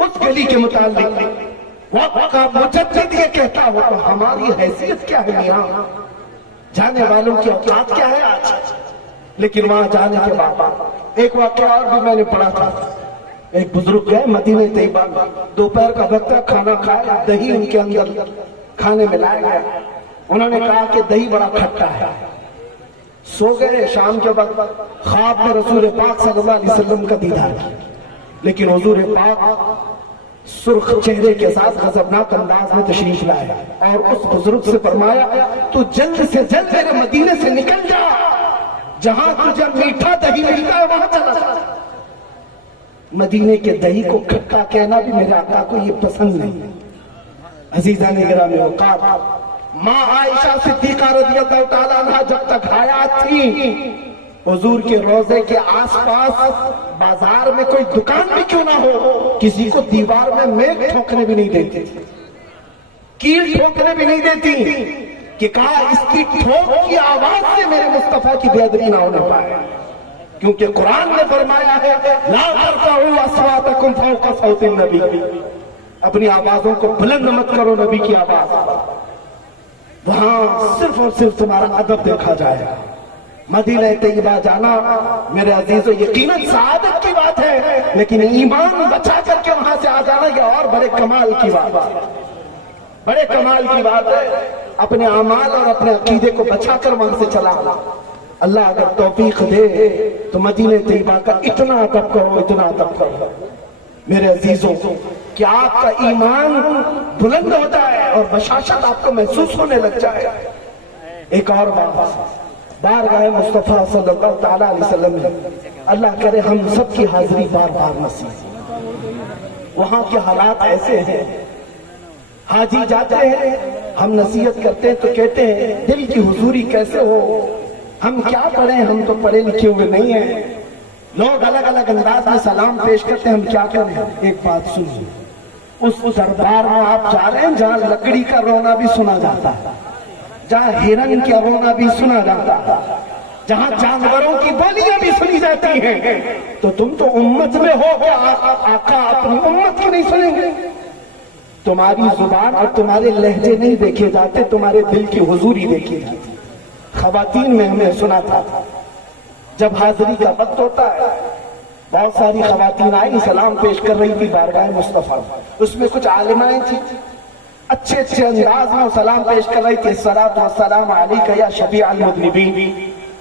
اس گلی کے متعلق وقت کا مجدد یہ کہتا ہو تو ہماری حیثیت کیا ہے یہاں, جانے والوں کی اوقات کیا ہے آج. لیکن وہاں جانے کے بعد ایک واقعہ اور بھی میں نے پڑھا تھا. ایک بزرگ گئے مدینہ طیبہ میں, دوپہر کا وقت کھانا کھایا, دہی ان کے اندر کھانے میں لایا گیا. انہوں نے کہا کہ دہی بڑا کھٹا ہے. سو گئے. شام کے وقت خواب میں رسول پاک صلی اللہ علیہ وسلم کا دیدار کیا, لیکن حضور پاک سرخ چہرے کے ساتھ غضبناک انداز میں تشریف لائے اور اس بزرگ سے فرمایا تو جلد سے جلد میرے مدینے سے نکل جا, جہاں تجھے میٹھا دہی ملتا ہے وہاں چلا جا. مدینے کے دہی کو کھٹا کہنا بھی میرے آقا کو یہ پسند نہیں. عزیزان گرامی وقار, ماں عائشہ صدیقہ رضی اللہ تعالیٰ عنہ جب تک حیات تھی حضور کے روضے کے آس پاس بازار میں کوئی دکان بھی کیوں نہ ہو کسی کو دیوار میں میل ٹھوکنے بھی نہیں دیتی, کیل ٹھوکنے بھی نہیں دیتی, کہ کہا اس کی ٹھوک کی آواز سے میرے مصطفیٰ کی بے ادبی نہ ہونے پائے, کیونکہ قرآن نے فرمایا ہے لا ترفعوا اصواتکم فوق صوت النبی, اپنی آوازوں کو بلند مت کرو نبی کی آواز. وہاں صرف اور صرف تمہارا ادب دیکھا جائے گا. مدینہ طیبہ جانا میرے عزیزو یقیناً سعادت کی بات ہے, لیکن ایمان بچا کر کے وہاں سے آ جانا یہ اور بڑے کمال کی بات ہے, بڑے کمال کی بات ہے. اپنے اعمال اور اپنے عقیدے کو بچا کر وہاں سے چلا. اللہ اگر توفیق دے تو مدینہ طیبہ کا اتنا ادب کرو, اتنا ادب کرو میرے عزیزوں کہ آپ کا ایمان بلند ہوتا ہے اور بشاشت آپ کو محسوس ہونے لگ جائے. ایک اور بات, بارگاہ مصطفیٰ صلی اللہ تعالیٰ علیہ وسلم ہے, اللہ کرے ہم سب کی حاضری بار بار نصیب. وہاں کے حالات ایسے ہیں, حاجی جاتے ہیں, ہم نصیحت کرتے ہیں تو کہتے ہیں دل کی حضوری کیسے ہو, ہم کیا پڑھیں, ہم تو پڑھے لکھے ہوئے نہیں ہیں. لوگ الگ الگ انداز میں سلام پیش کرتے ہیں, ہم کیا کریں. ایک بات سنیے, اس دربار میں آپ جا رہے ہیں جہاں لکڑی کا رونا بھی سنا جاتا ہے, جہاں ہرن کا رونا بھی سنا جاتا ہے, جہاں جانوروں کی بولیاں بھی سنی جاتی ہیں, تو تم تو امت میں ہو کہ آقا اپنی امت کی نہیں سنیں گے. تمہاری زبان اور تمہارے لہجے نہیں دیکھے جاتے, تمہارے دل کی حضوری دیکھی جاتی. خواتین میں ہمیں سنا تھا جب حاضری کا وقت ہوتا ہے بہت ساری خواتین آئی سلام پیش کر رہی تھی بارگاہ مصطفیٰ، اس میں کچھ عالمائیں تھیں اچھے اچھے انداز میں سلام پیش کر رہی تھی. الصلاۃ والسلام علیک یا شفیع المذنبین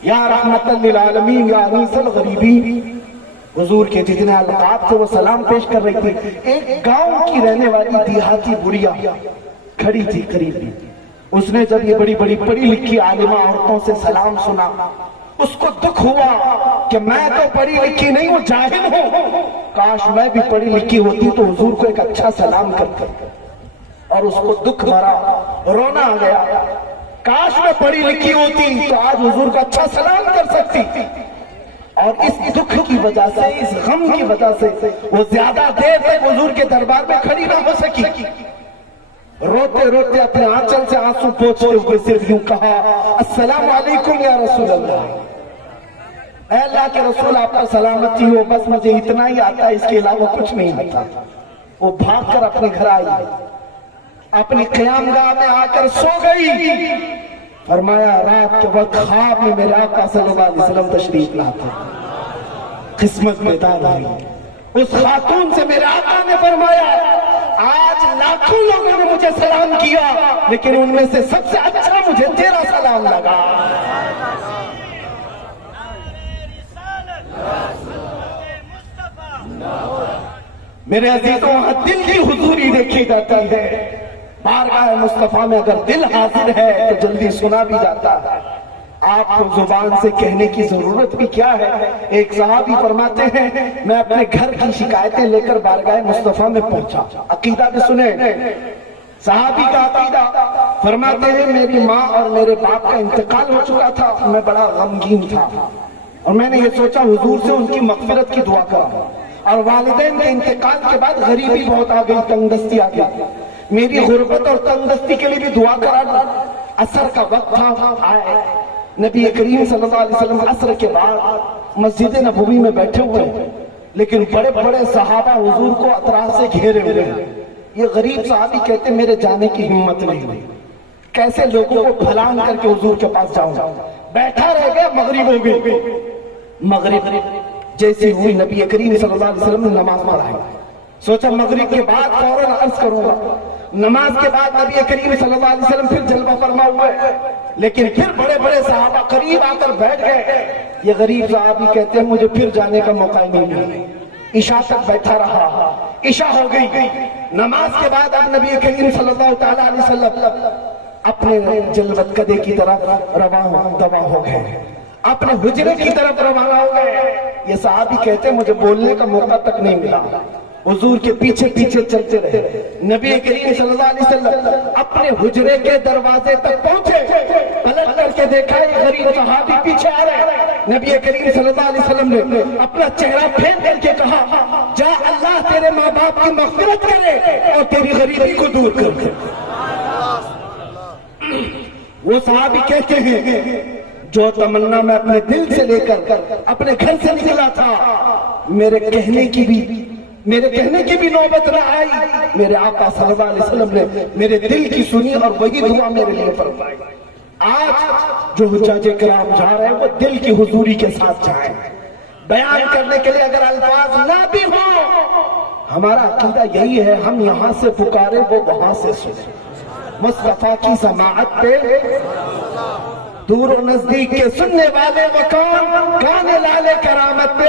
یا رحمت للعالمین یا انیس الغریبین. حضور کے جتنے القاب تھے وہ سلام پیش کر رہی تھی. ایک گاؤں کی رہنے والی دیہاتی بڑھیا کھڑی تھی قریب. اس نے جب یہ بڑی بڑی پڑھی لکھی عالمہ عورتوں سے سلام سنا، اس کو دکھ ہوا کہ میں تو پڑھی لکھی نہیں ہوں، جاہل ہوں، کاش میں بھی پڑھی لکھی ہوتی تو حضور کو ایک اچھا سلام کرتا. اور اس کو دکھ بھرا رونا آ گیا، کاش میں پڑھی لکھی ہوتی تو آج حضور کو اچھا سلام کر سکتی. اور اس دکھ کی وجہ سے، اس غم کی وجہ سے وہ زیادہ دیر تک حضور کے دربار میں کھڑی نہ ہو سکی. روتے روتے اپنے آنچل سے آنسو پوچھتے ہوئے صرف یوں کہا، السلام علیکم یا رسول اللہ. اے اللہ کے رسول، آپ کا سلامتی ہو، بس مجھے اتنا ہی آتا ہے، اس کے علاوہ کچھ نہیں آتا. وہ بھاگ کر اپنے گھر آئی، اپنی قیام گاہ میں آ کر سو گئی. فرمایا رات کے وقت خواب میں میرے آقا صلی اللہ علیہ وسلم تشریف لاتے، قسمت میں دار ہوئی. اس خاتون سے میرے آقا نے فرمایا، آج لاکھوں لوگوں نے مجھے سلام کیا لیکن ان میں سے سب سے اچھا مجھے تیرا سلام لگا. میرے عزیزوں، وہاں دل کی حضوری دیکھی جاتی ہے. بارگاہ مصطفیٰ میں اگر دل حاضر ہے تو جلدی سنا بھی جاتا ہے. آپ کو زبان سے کہنے کی ضرورت بھی کیا ہے. ایک صحابی فرماتے ہیں، میں اپنے گھر کی شکایتیں لے کر بارگاہ مصطفیٰ میں پہنچا. عقیدہ بھی سنیں، صحابی کا عقیدہ. فرماتے ہیں میری ماں اور میرے باپ کا انتقال ہو چکا تھا، میں بڑا غمگین تھا اور میں نے یہ سوچا حضور سے ان کی مغفرت کی دعا کرا. اور والدین کے انتقال کے بعد غریبی بہت آ گئی، تنگ دستی آ گئی. میری غربت اور تنگ دستی کے لیے بھی دعا کرا. عصر کا وقت تھا، آئے نبی کریم صلی اللہ علیہ وسلم عصر کے بعد مسجد نبوی میں بیٹھے ہوئے ہیں، لیکن بڑے بڑے صحابہ حضور کو اطراف سے گھیرے ہوئے ہیں. یہ غریب صحابی کہتے میرے جانے کی ہمت نہیں ہوئی، کیسے لوگوں کو پھلانگ کر کے حضور کے پاس جاؤں. بیٹھا رہ گیا، مغرب ہو گئی. مغرب جیسی ہوئی نبی کریم صلی اللہ علیہ وسلم نے نماز پڑھائی. سوچا مغرب کے بعد فوراً عرض کروں گا. نماز کے بعد نبی کریم صلی اللہ علیہ وسلم پھر جلوہ فرما ہوئے، لیکن پھر بڑے بڑے صحابہ قریب آ کر بیٹھ گئے. یہ غریب صحابی کہتے ہیں مجھے پھر جانے کا موقع ہی نہیں ملا. عشاء تک بیٹھا رہا، عشاء ہو گئی. نماز کے بعد اب نبی کریم صلی اللہ تعالیٰ علیہ وسلم اپنے جلوت قدے کی طرف رواں ہو گئے، اپنے حجرے کی طرف روانہ ہو گئے. یہ صحابی کہتے ہیں مجھے بولنے کا موقع تک نہیں ملا، حضور کے پیچھے پیچھے چلتے رہے. نبی کریم صلی اللہ علیہ وسلم اپنے حجرے کے دروازے تک پہنچے، پلٹ کر کے دیکھا یہ غریب صحابی پیچھے آ رہے. نبی کریم صلی اللہ علیہ وسلم نے اپنا چہرہ پھیر کر کے کہا، جا اللہ تیرے ماں باپ کی مغفرت کرے اور تیری غریبی کو دور کر دے. وہ صحابی کہتے ہیں جو تمنا میں اپنے دل سے لے کر اپنے گھر سے نکلا تھا، میرے کہنے کی بھی نوبت نہ آئی. میرے آقا صلی اللہ علیہ وسلم نے میرے دل کی سنی اور وہی دعا میرے لیے فرمائی. آج جو حجاج کرام جا رہے ہیں وہ دل کی حضوری کے ساتھ جائیں. بیان کرنے کے لیے اگر الفاظ نہ بھی ہوں، ہمارا عقیدہ یہی ہے، ہم یہاں سے پکارے وہ وہاں سے سنے. مصطفیٰ کی سماعت پہ دور و نزدیک کے سننے والے مقام گانے لالے کرامت پہ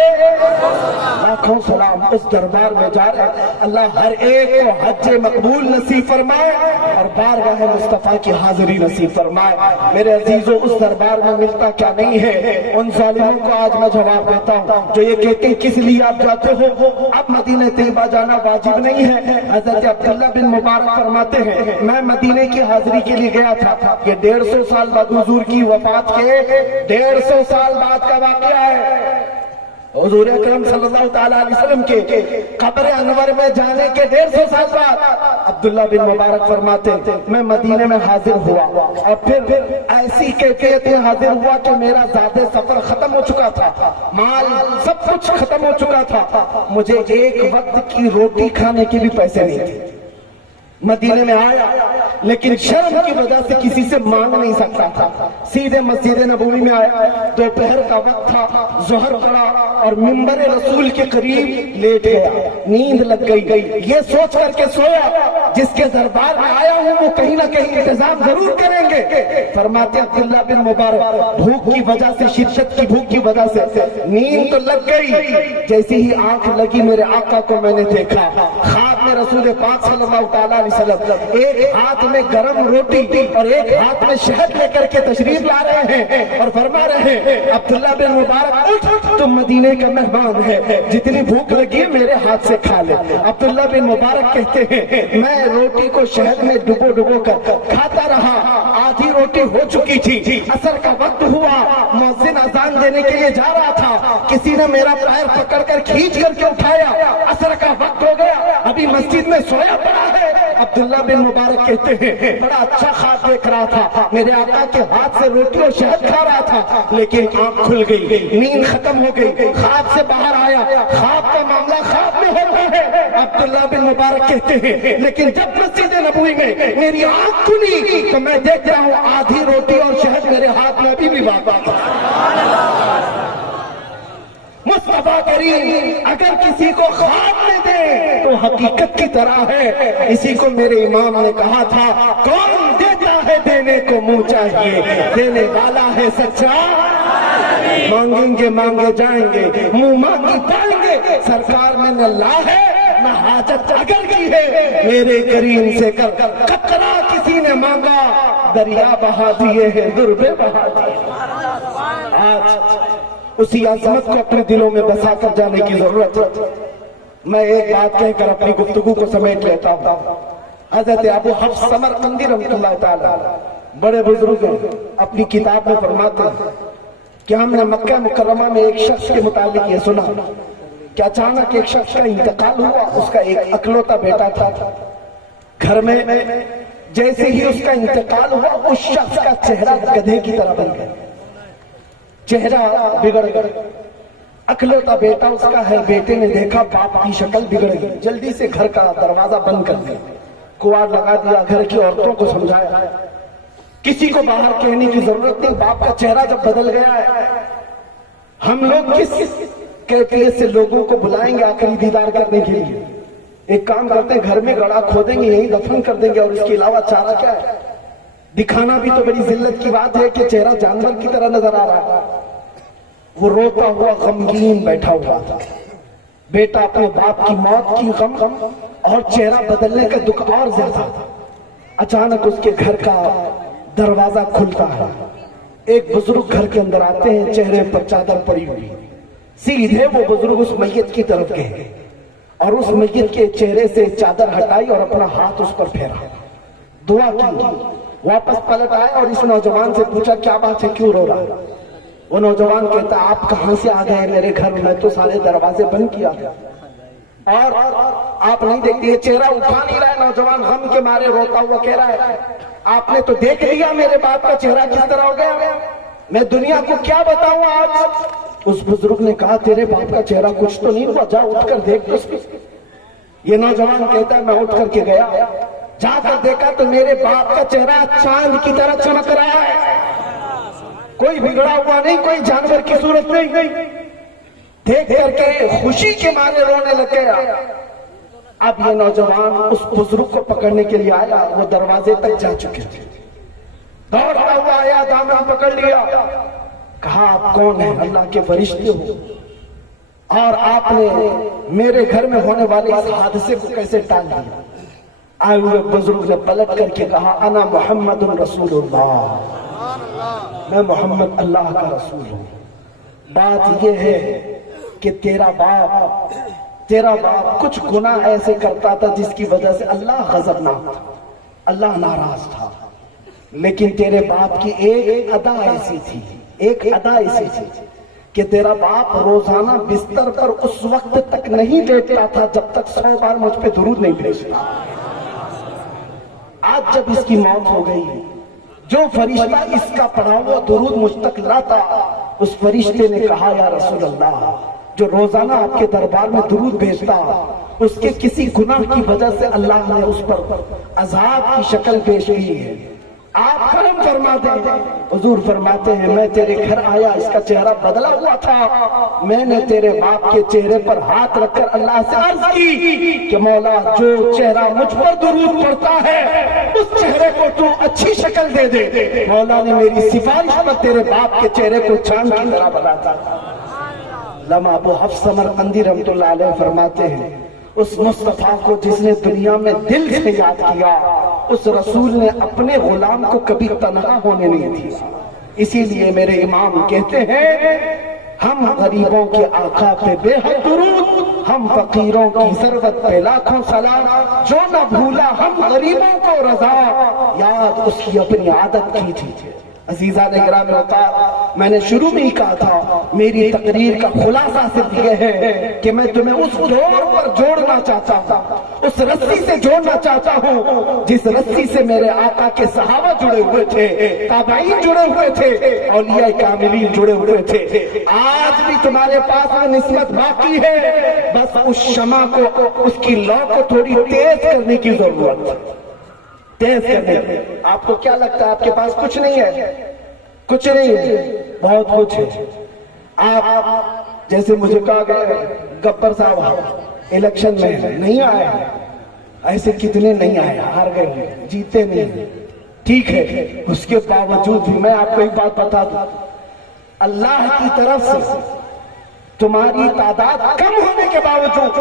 لاکھوں سلام. اس دربار میں جا رہے اللہ ہر ایک کو حج مقبول نصیب فرمائے اور بارگاہ مصطفیٰ کی حاضری نصیب فرمائے. میرے عزیزوں، اس دربار میں ملتا کیا نہیں ہے. ان ظالموں کو آج میں جواب دیتا ہوں جو یہ کہتے ہیں کس لیے آپ جاتے ہو. اب مدینہ طیبہ جانا واجب نہیں ہے. حضرت عبداللہ بن مبارک فرماتے ہیں میں مدینے کی حاضری کے لیے گیا تھا. یہ 150 سال بعد حضور کی وفات کے 150 سال بعد کا واقعہ ہے. حضور اکرم صلی اللہ تعالیٰ علیہ وسلم کے قبر انور میں جانے کے 150 سال بعد عبداللہ بن مبارک فرماتے میں مدینے میں حاضر ہوا اور پھر ایسی کیفیت میں حاضر ہوا کہ میرا زیادہ سفر ختم ہو چکا تھا، مال سب کچھ ختم ہو چکا تھا، مجھے ایک وقت کی روٹی کھانے کے بھی پیسے نہیں تھے. مدینے میں آیا، لیکن شرم کی وجہ سے کسی سے مانگ نہیں سکتا تھا. سیدھے مسجد نبوی میں آیا. دوپہر کا وقت تھا, ظہر پڑا اور ممبر رسول کے قریب لیٹ گیا. نیند لگ گئی. یہ سوچ کر کے سویا جس کے دربار میں آیا ہوں وہ کہیں نہ کہیں انتظام ضرور کریں گے. فرماتے عبداللہ بن مبارک بھوک کی وجہ سے, شدت کی بھوک کی وجہ سے نیند تو لگ گئی. جیسی ہی آنکھ لگی میرے آقا کو میں نے دیکھا خواب میں رسول پاک صلی اللہ تعالیٰ علیہ وسلم ایک ہاتھ میں گرم روٹی اور ایک ہاتھ میں شہد لے کر کے تشریف لا رہے ہیں اور فرما رہے ہیں عبداللہ بن مبارک اٹھ, تم مدینے کا مہمان ہے, جتنی بھوک لگی ہے میرے ہاتھ سے کھا لے. عبداللہ بن مبارک کہتے ہیں میں روٹی کو شہد میں ڈبو کر کھاتا رہا. آدھی روٹی ہو چکی تھی, عصر کا وقت ہوا, مؤذن اذان دینے کے لیے جا رہا تھا, کسی نے میرا پیر پکڑ کر کھینچ کر کے اٹھایا. عصر کا وقت ہو گیا, ابھی مسجد میں سویا پڑا ہے. عبداللہ بن مبارک کہتے ہیں بڑا اچھا خواب دیکھ رہا تھا, میرے آقا کے ہاتھ سے روٹی اور شہد کھا رہا تھا, لیکن آنکھ کھل گئی, نیند ختم ہو گئی, خواب سے باہر آیا. خواب کا معاملہ خواب میں ہوتا ہے. عبداللہ بن مبارک کہتے ہیں لیکن جب مسجد نبوی میں میری آنکھ کھلی تو میں دیکھ رہا ہوں آدھی روٹی اور شہد میرے ہاتھ میں ابھی بھی باقی ہے. مصطفیٰ کریم اگر کسی کو خواب میں دے تو حقیقت کی طرح ہے. اسی کو میرے امام نے کہا تھا کون دیتا ہے دینے کو منہ چاہیے, دینے والا ہے سچا. مانگیں گے مانگے جائیں گے, منہ مانگی پائیں گے. سرکار نے نہ لا ہے نہ حاجت اگر کی ہے, میرے کریم سے کر قطرہ کسی نے مانگا دریا بہا دیے ہیں, دربے بہا دیے. آج اسی عظمت کو اپنے دلوں میں بسا کر جانے کی ضرورت ہے. میں ایک بات کہہ کر اپنی گفتگو کو سمیٹ لیتا ہوں. حضرت ابو حفص سمرقندی رحمۃ اللہ تعالی بڑے بزرگ ہیں, اپنی کتاب میں فرماتے ہیں کہ ہم نے مکہ مکرمہ میں ایک شخص کے متعلق یہ سنا کہ اچانک ایک شخص کا انتقال ہوا. اس کا ایک اکلوتا بیٹا تھا گھر میں. جیسے ہی اس کا انتقال ہوا اس شخص کا چہرہ گدھے کی طرح بن گیا, چہرہ بگڑ گیا. اکلوتا بیٹا اس کا ہے. بیٹے نے دیکھا باپ کی شکل بگڑ گئی, جلدی سے گھر کا دروازہ بند کر دیا, کواڑ لگا دیا, گھر کی عورتوں کو سمجھایا. کسی کو باہر کہنے کی ضرورت نہیں. باپ کا چہرہ جب بدل گیا ہے, ہم لوگ کس کیفیت سے لوگوں کو بلائیں گے آخری دیدار کرنے کے لیے؟ ایک کام کرتے ہیں, گھر میں گڑھا کھودیں گے, یہیں دفن کر دیں گے, اور اس کے علاوہ چارہ کیا ہے؟ دکھانا بھی تو بڑی ذلت کی بات ہے کہ چہرہ جانور کی طرح نظر آ رہا ہے. وہ روتا ہوا غمگین بیٹھا ہوا تھا. بیٹا اپنے باپ کی موت کی غم اور چہرہ بدلنے کا دکھ اور زیادہ تھا. اچانک اس کے گھر کا دروازہ کھلتا ہے. ایک بزرگ گھر کے اندر آتے ہیں, چہرے پر چادر پڑی ہوئی. سیدھے وہ بزرگ اس میت کی طرف گئے اور اس میت کے چہرے سے چادر ہٹائی اور اپنا ہاتھ اس پر پھیرا, دعا کی. واپس پلٹ آئے اور اس نوجوان سے پوچھا کیا بات ہے, کیوں رو رہا؟ وہ نوجوان کہتا آپ کہاں سے آ گئے میرے گھر میں, تو سارے دروازے بند کیا اور آپ نہیں دیکھتے. یہ چہرہ اٹھا نہیں رہا ہے. نوجوان غم کے مارے روتا ہوا کہہ رہا ہے آپ نے تو دیکھ لیا میرے باپ کا چہرہ کس طرح ہو گیا, میں دنیا کو کیا بتاؤں آج؟ اس بزرگ نے کہا تیرے باپ کا چہرہ کچھ تو نہیں ہوا, جا اٹھ کر دیکھ. یہ نوجوان کہتا ہے میں اٹھ کر کے گیا, جا کر دیکھا تو میرے باپ کا چہرہ چاند کی طرح چمک رہا ہے, کوئی بگڑا ہوا نہیں, کوئی جانور کی صورت نہیں. دیکھ کر کے خوشی کے مارے رونے لگ گیا. اب یہ نوجوان اس بزرگ کو پکڑنے کے لیے آیا, وہ دروازے تک جا چکے تھے. دوڑتا ہوا آیا, دامن پکڑ لیا, کہا آپ کون ہیں؟ اللہ کے فرشتے ہو, اور آپ نے میرے گھر میں ہونے والے اس حادثے کو کیسے ٹال دیا؟ آئے ہوئے بزرگ نے پلٹ کر کے کہا انا محمد رسول اللہ, میں محمد اللہ کا رسول ہوں. بات یہ ہے کہ تیرا باپ کچھ گناہ ایسے کرتا تھا جس کی وجہ سے اللہ غضبناک تھا, اللہ ناراض تھا, لیکن تیرے باپ کی ایک ادا ایسی تھی کہ تیرا باپ روزانہ بستر پر اس وقت تک نہیں لیٹتا تھا جب تک 100 بار مجھ پہ درود نہیں بھیجتا. آج جب اس کی موت ہو گئی, جو فرشتہ اس کا پڑھا ہوا درود مجھ تک لاتا, اس فرشتے نے کہا یا رسول اللہ جو روزانہ آپ کے دربار میں درود بھیجتا، اس کے کسی گناہ کی وجہ سے اللہ نے اس پر عذاب کی شکل پیش کی ہے، آپ کرم فرما دیں۔ حضور فرماتے ہیں میں تیرے گھر آیا، اس کا چہرہ بدلا ہوا تھا، میں نے تیرے باپ کے چہرے پر ہاتھ رکھ کر اللہ سے عرض کی کہ مولا جو چہرہ مجھ پر درود پڑتا ہے اس چہرے کو تو اچھی شکل دے دے۔ مولا نے میری سفارش پر تیرے باپ کے چہرے کو چاند کی طرح بنا دیا۔ علامہ ابو حفص سمرقندی رحمۃ اللہ علیہ فرماتے ہیں اس مصطفیٰ کو جس نے دنیا میں دل سے یاد کیا، اس رسول نے اپنے غلام کو کبھی تنہا ہونے نہیں دیا۔ اسی لیے میرے امام کہتے ہیں ہم غریبوں کے آقا پہ بے حد درود، ہم فقیروں کی ضرورت پہ لاکھوں سلام، جو نہ بھولا ہم غریبوں کو رضا، یاد اس کی اپنی عادت کی تھی۔ عزیزان اکرام وقار، میں نے شروع میں ہی کہا تھا میری تقریر کا خلاصہ صرف یہ ہے کہ میں تمہیں اس دور پر جوڑنا چاہتا ہوں، اس رسی سے جوڑنا چاہتا ہوں جس رسی سے میرے آقا کے صحابہ جڑے ہوئے تھے، تابعین جڑے ہوئے تھے، اولیاء کاملین جڑے ہوئے تھے۔ آج بھی تمہارے پاس میں نسبت باقی ہے، بس اس شمع کو، اس کی لو کو تھوڑی تیز کرنے کی ضرورت ہے، تیز کرنے۔ آپ کو کیا لگتا ہے آپ کے پاس کچھ نہیں ہے؟ کچھ نہیں ہے، بہت کچھ ہے۔ آپ جیسے مجھے کہا گیا گبر صاحب الیکشن میں نہیں آئے، ایسے کتنے نہیں آئے، ہار گئے، جیتے نہیں، ٹھیک ہے، اس کے باوجود بھی میں آپ کو ایک بات بتا دوں، اللہ کی طرف سے تمہاری تعداد کم ہونے کے باوجود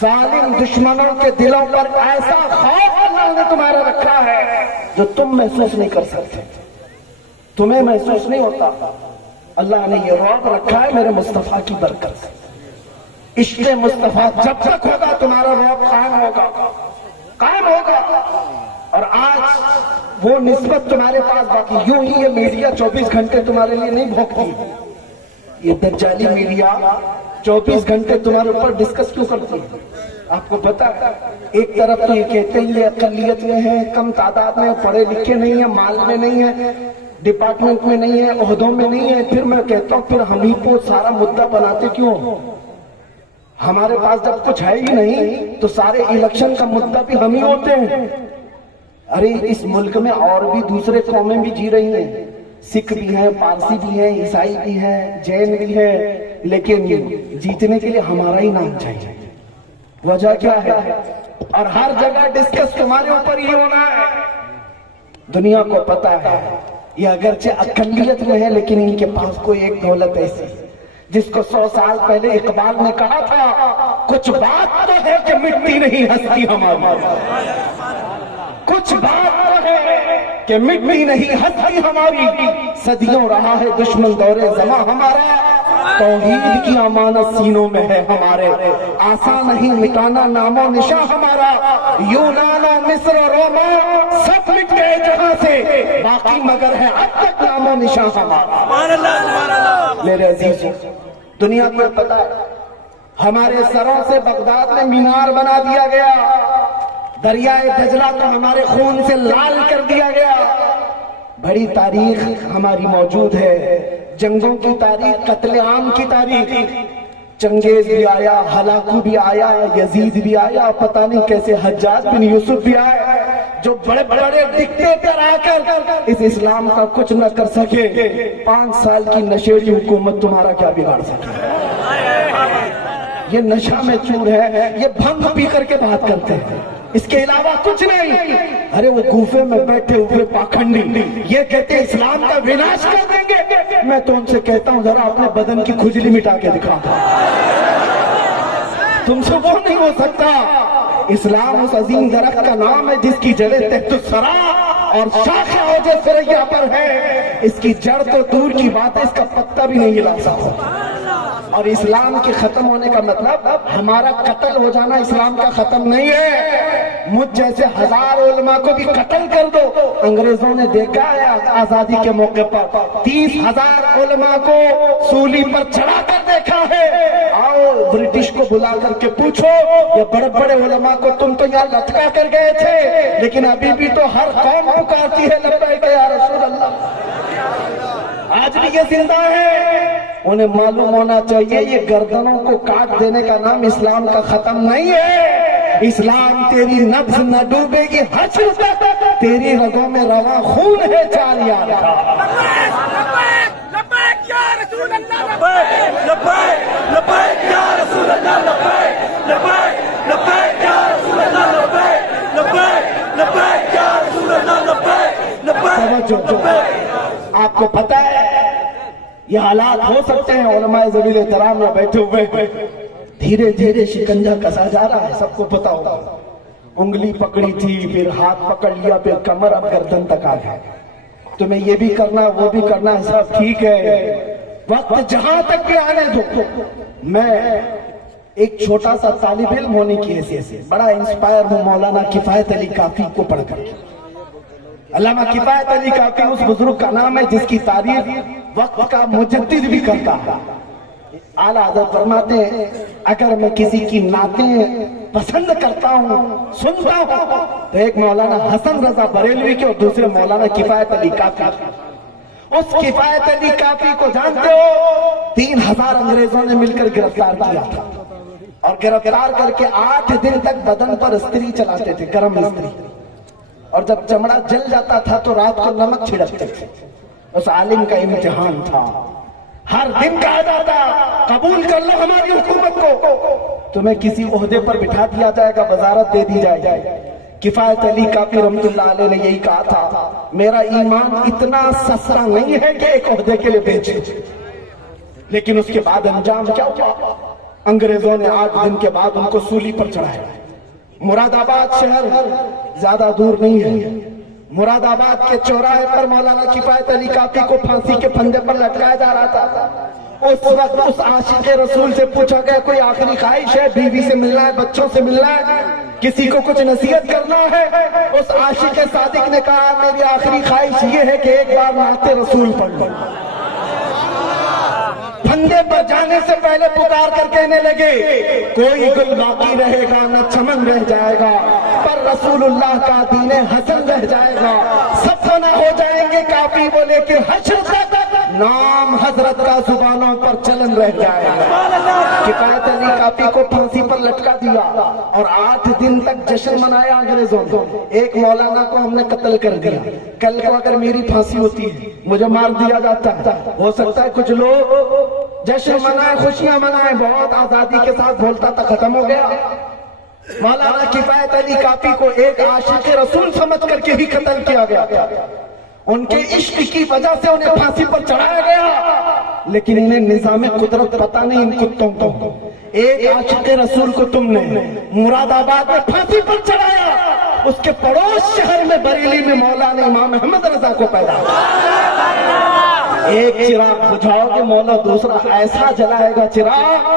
ظالم دشمنوں کے دلوں پر ایسا خوف اللہ نے تمہارا رکھا ہے جو تم محسوس نہیں کر سکتے، تمہیں محسوس نہیں ہوتا۔ اللہ نے یہ رعب رکھا ہے میرے مصطفیٰ کی برکت سے۔ عشق مصطفیٰ جب تک ہوگا تمہارا رعب قائم ہوگا، قائم ہوگا۔ اور آج وہ نسبت تمہارے پاس باقی، یوں ہی یہ میڈیا 24 گھنٹے تمہارے لیے نہیں بھوکتی، یہ دجالی میڈیا 24 گھنٹے تمہارے اوپر ڈسکس کیوں کرتی ہے؟ آپ کو پتا ہے ایک طرف تو یہ کہتے ہیں یہ اقلیت میں ہے، کم تعداد میں، پڑھے لکھے نہیں ہیں، مال میں نہیں ہے، ڈپارٹمنٹ میں نہیں ہے، عہدوں میں نہیں ہے۔ پھر میں کہتا ہوں پھر ہم ہی کو سارا مدعا بناتے کیوں؟ ہمارے پاس جب کچھ ہے ہی نہیں تو سارے الیکشن کا مدعا بھی ہم ہی ہوتے ہیں۔ ارے اس ملک میں اور بھی دوسرے قومیں بھی جی رہی ہیں، سکھ بھی ہیں، پارسی بھی ہیں، عیسائی بھی ہیں، جین بھی ہیں، لیکن جیتنے کے لیے ہمارا ہی نام چاہیے۔ وجہ کیا ہے؟ اور ہر جگہ ڈسکس تمہارے اوپر ہی ہونا ہے۔ دنیا کو پتا ہے یہ اگرچہ اقلیت میں ہے لیکن ان کے پاس کوئی ایک دولت ایسی جس کو 100 سال پہلے اقبال نے کہا تھا کچھ بات تو ہے کہ مٹی نہیں ہستی ہماری، کچھ بات تو ہے کہ مٹی نہیں ہستی ہماری، صدیوں رہا ہے دشمن دور زماں ہمارا، توحید کی امانت سینوں میں ہے ہمارے، آسان نہیں مٹانا نام و نشاں ہمارا، یونان و مصر و روما سب مٹ گئے جہاں سے، باقی مگر ہے اب تک نام و نشاں ہمارا۔ میرے عزیزوں، دنیا کو پتا ہے ہمارے سروں سے بغداد میں مینار بنا دیا گیا، دریائے دجلہ کو ہمارے خون سے لال کر دیا گیا۔ بڑی تاریخ ہماری موجود ہے، جنگوں کی تاریخ، قتل عام کی تاریخ، چنگیز بھی آیا، ہلاکو بھی آیا، یزید بھی آیا، پتہ نہیں کیسے حجاج بن یوسف بھی آئے، جو بڑے بڑے ڈکٹیٹر آ کر اس اسلام کا کچھ نہ کر سکے۔ 5 سال کی نشیڑی حکومت تمہارا کیا بگاڑ سکے؟ یہ نشہ میں چور ہے، یہ بھنگ پی کر کے بات کرتے ہیں، اس کے علاوہ کچھ نہیں۔ ارے وہ کوفے میں بیٹھے ہوئے پاکھنڈی یہ کہتے ہیں اسلام کا وناش کر دیں گے، میں تو ان سے کہتا ہوں ذرا اپنے بدن کی کھجلی مٹا کے دکھا، تم سے وہ نہیں ہو سکتا۔ اسلام اس عظیم درخت کا نام ہے جس کی جڑیں تحت الثرا اور شاخیں اوج ثریا پر ہے، اس کی جڑ تو دور کی بات ہے، اس کا پتا بھی نہیں ہلا سکتا۔ اور اسلام کے ختم ہونے کا مطلب ہمارا قتل ہو جانا اسلام کا ختم نہیں ہے، مجھ جیسے 1000 علماء کو بھی قتل کر دو۔ انگریزوں نے دیکھا ہے آزادی کے موقع پر 30,000 علماء کو سولی پر چڑھا کر دیکھا ہے۔ آؤ برٹش کو بلا کر کے پوچھو یہ بڑے بڑے علماء کو تم تو یہاں لٹکا کر گئے تھے، لیکن ابھی بھی تو ہر قوم پکارتی ہے لبیک یا رسول اللہ۔ آج بھی یہ زندہ ہے. انہیں معلوم ہونا چاہیے یہ گردنوں کو کاٹ دینے کا نام اسلام کا ختم نہیں ہے. اسلام تیری نبض نہ ڈوبے گی حشر تک تیری رگوں میں رواں خون ہے چار یار کا. لبیک یا رسول اللہ لبیک لبیک لبیک یا رسول اللہ لبیک لبیک لبیک یا رسول اللہ لبیک لبیک لبیک یا رسول اللہ لبیک لبیک. آپ کو پتا ہے یہ حالات ہو سکتے ہیں. علماء ذویل احترام میں بیٹھے ہوئے دھیرے دھیرے شکنجہ کسا جا رہا ہے. سب کو پتا ہوگا انگلی پکڑی تھی پھر ہاتھ پکڑ لیا پھر کمر اب گردن تک آ گیا. تمہیں یہ بھی کرنا وہ بھی کرنا ہے سب ٹھیک ہے. وقت جہاں تک بھی آنے دو. میں ایک چھوٹا سا طالب علم ہونے کی حیثیت سے بڑا انسپائر ہوں مولانا کفایت علی کافی کو پڑھ کر. علامہ کفایت علی کافی اس بزرگ کا نام ہے جس کی تعریف وقت کا مجدد بھی کرتا ہے. اعلیٰ حضرت فرماتے ہیں اگر میں کسی کی نعتیں پسند کرتا ہوں سنتا ہوں تو ایک مولانا حسن رضا بریلوی کے اور دوسرے مولانا کفایت علی کافی. اس کفایت علی کافی کو جانتے ہو 3000 انگریزوں نے مل کر گرفتار کیا تھا اور گرفتار کر کے 8 دن تک بدن پر استری چلاتے تھے گرم استری. اور جب چمڑا جل جاتا تھا تو رات کو نمک چھڑکتے تھے. اس عالم کا امتحان تھا. ہر دن کہا جاتا قبول کر لو ہماری حکومت کو تمہیں کسی عہدے پر بٹھا دیا جائے گا وزارت دے دی جائے گی. کفایت علی کافی رحمت اللہ علیہ نے یہی کہا تھا میرا ایمان اتنا سستا نہیں ہے کہ ایک عہدے کے لیے بیچے. لیکن اس کے بعد انجام کیا ہوا؟ انگریزوں نے 8 دن کے بعد ان کو سولی پر چڑھایا. مراد آباد شہر زیادہ دور نہیں ہے. مراد آباد کے چوراہے پر مولانا کفایت علی کافی کو پھانسی کے پھندے پر لٹکایا جا رہا تھا. اس وقت اس عاشق رسول سے پوچھا گیا کوئی آخری خواہش ہے؟ بیوی سے ملنا ہے بچوں سے ملنا ہے کسی کو کچھ نصیحت کرنا ہے؟ اس عاشق صادق نے کہا میری آخری خواہش یہ ہے کہ ایک بار نعت رسول پڑھ لوں. پھندے پر جانے سے پہلے پکار کر کہنے لگے کوئی گل باقی رہے گا نہ چمن رہ جائے گا پر رسول اللہ کا دین حسن رہ جائے گا. سب فنا ہو جائیں گے کافی وہ لیکن حشر تک نام حضرت کا زبانوں پر چلن رہ جائے گا. کفایت علی کافی کو پھانسی پر لٹکا دیا اور 8 دن تک جشن منایا انگریزوں نے. ایک مولانا کو ہم نے قتل کر دیا. کل کو اگر میری پھانسی ہوتی ہے مجھے مار دیا جاتا ہو سکتا ہے کچھ لوگ جشن منائے خوشیاں منائے بہت آزادی کے ساتھ بولتا تھا ختم ہو گیا. مولانا کفایت علی کافی کو ایک عاشق رسول سمجھ کر کے ہی قتل کیا گیا. ان کے عشق کی وجہ سے انہیں پھانسی پر چڑھایا گیا لیکن انہیں نظام قدرت پتا نہیں ان کتوں کو. ایک عاشق رسول کو تم نے مراد آباد میں پھانسی پر چڑھایا اس کے پڑوس شہر میں بریلی میں مولانا امام احمد رضا کو پیدا. ایک چراغ بجھاؤ گے مولا دوسرا ایسا جلائے گا چراغ.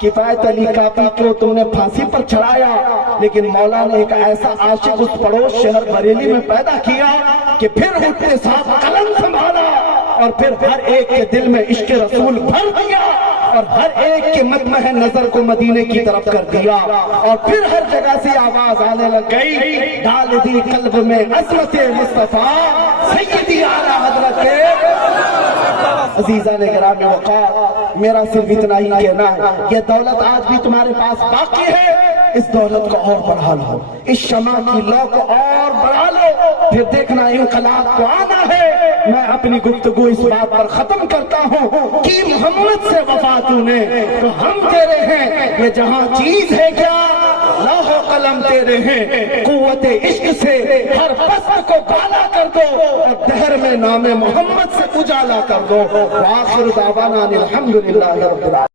کفایت علی کافی کو تم نے پھانسی پر چڑھایا لیکن مولا نے ایک ایسا عاشق اس پڑوس شہر بریلی میں پیدا کیا کہ پھر اٹھتے ساتھ قلم سنبھالا اور پھر ہر ایک کے دل میں عشق رسول بھر دیا اور ہر ایک کے مطمح نظر کو مدینے کی طرف کر دیا اور پھر ہر جگہ سے آواز آنے لگ گئی ڈال دی قلب میں عظمت مصطفیٰ سیدی اعلیٰ حضرت. عزیزان گرامی وقار میرا صرف اتنا ہی کہنا ہے یہ دولت آج بھی تمہارے پاس باقی ہے. اس دولت کو اور بڑھا لو اس شمع کی لو کو اور بڑھا لو پھر دیکھنا انقلاب کو آنا ہے. میں اپنی گفتگو اس بات پر ختم کرتا ہوں کہ محمد سے وفا تو نے تو ہم تیرے ہیں یہ جہاں چیز ہے کیا لوح و قلم تیرے ہیں قوت عشق سے ہر پست کو بالا کر دو اور دہر میں نام محمد سے اجالا کر دو. وآخر دعوانا الحمدللہ رب العالمین.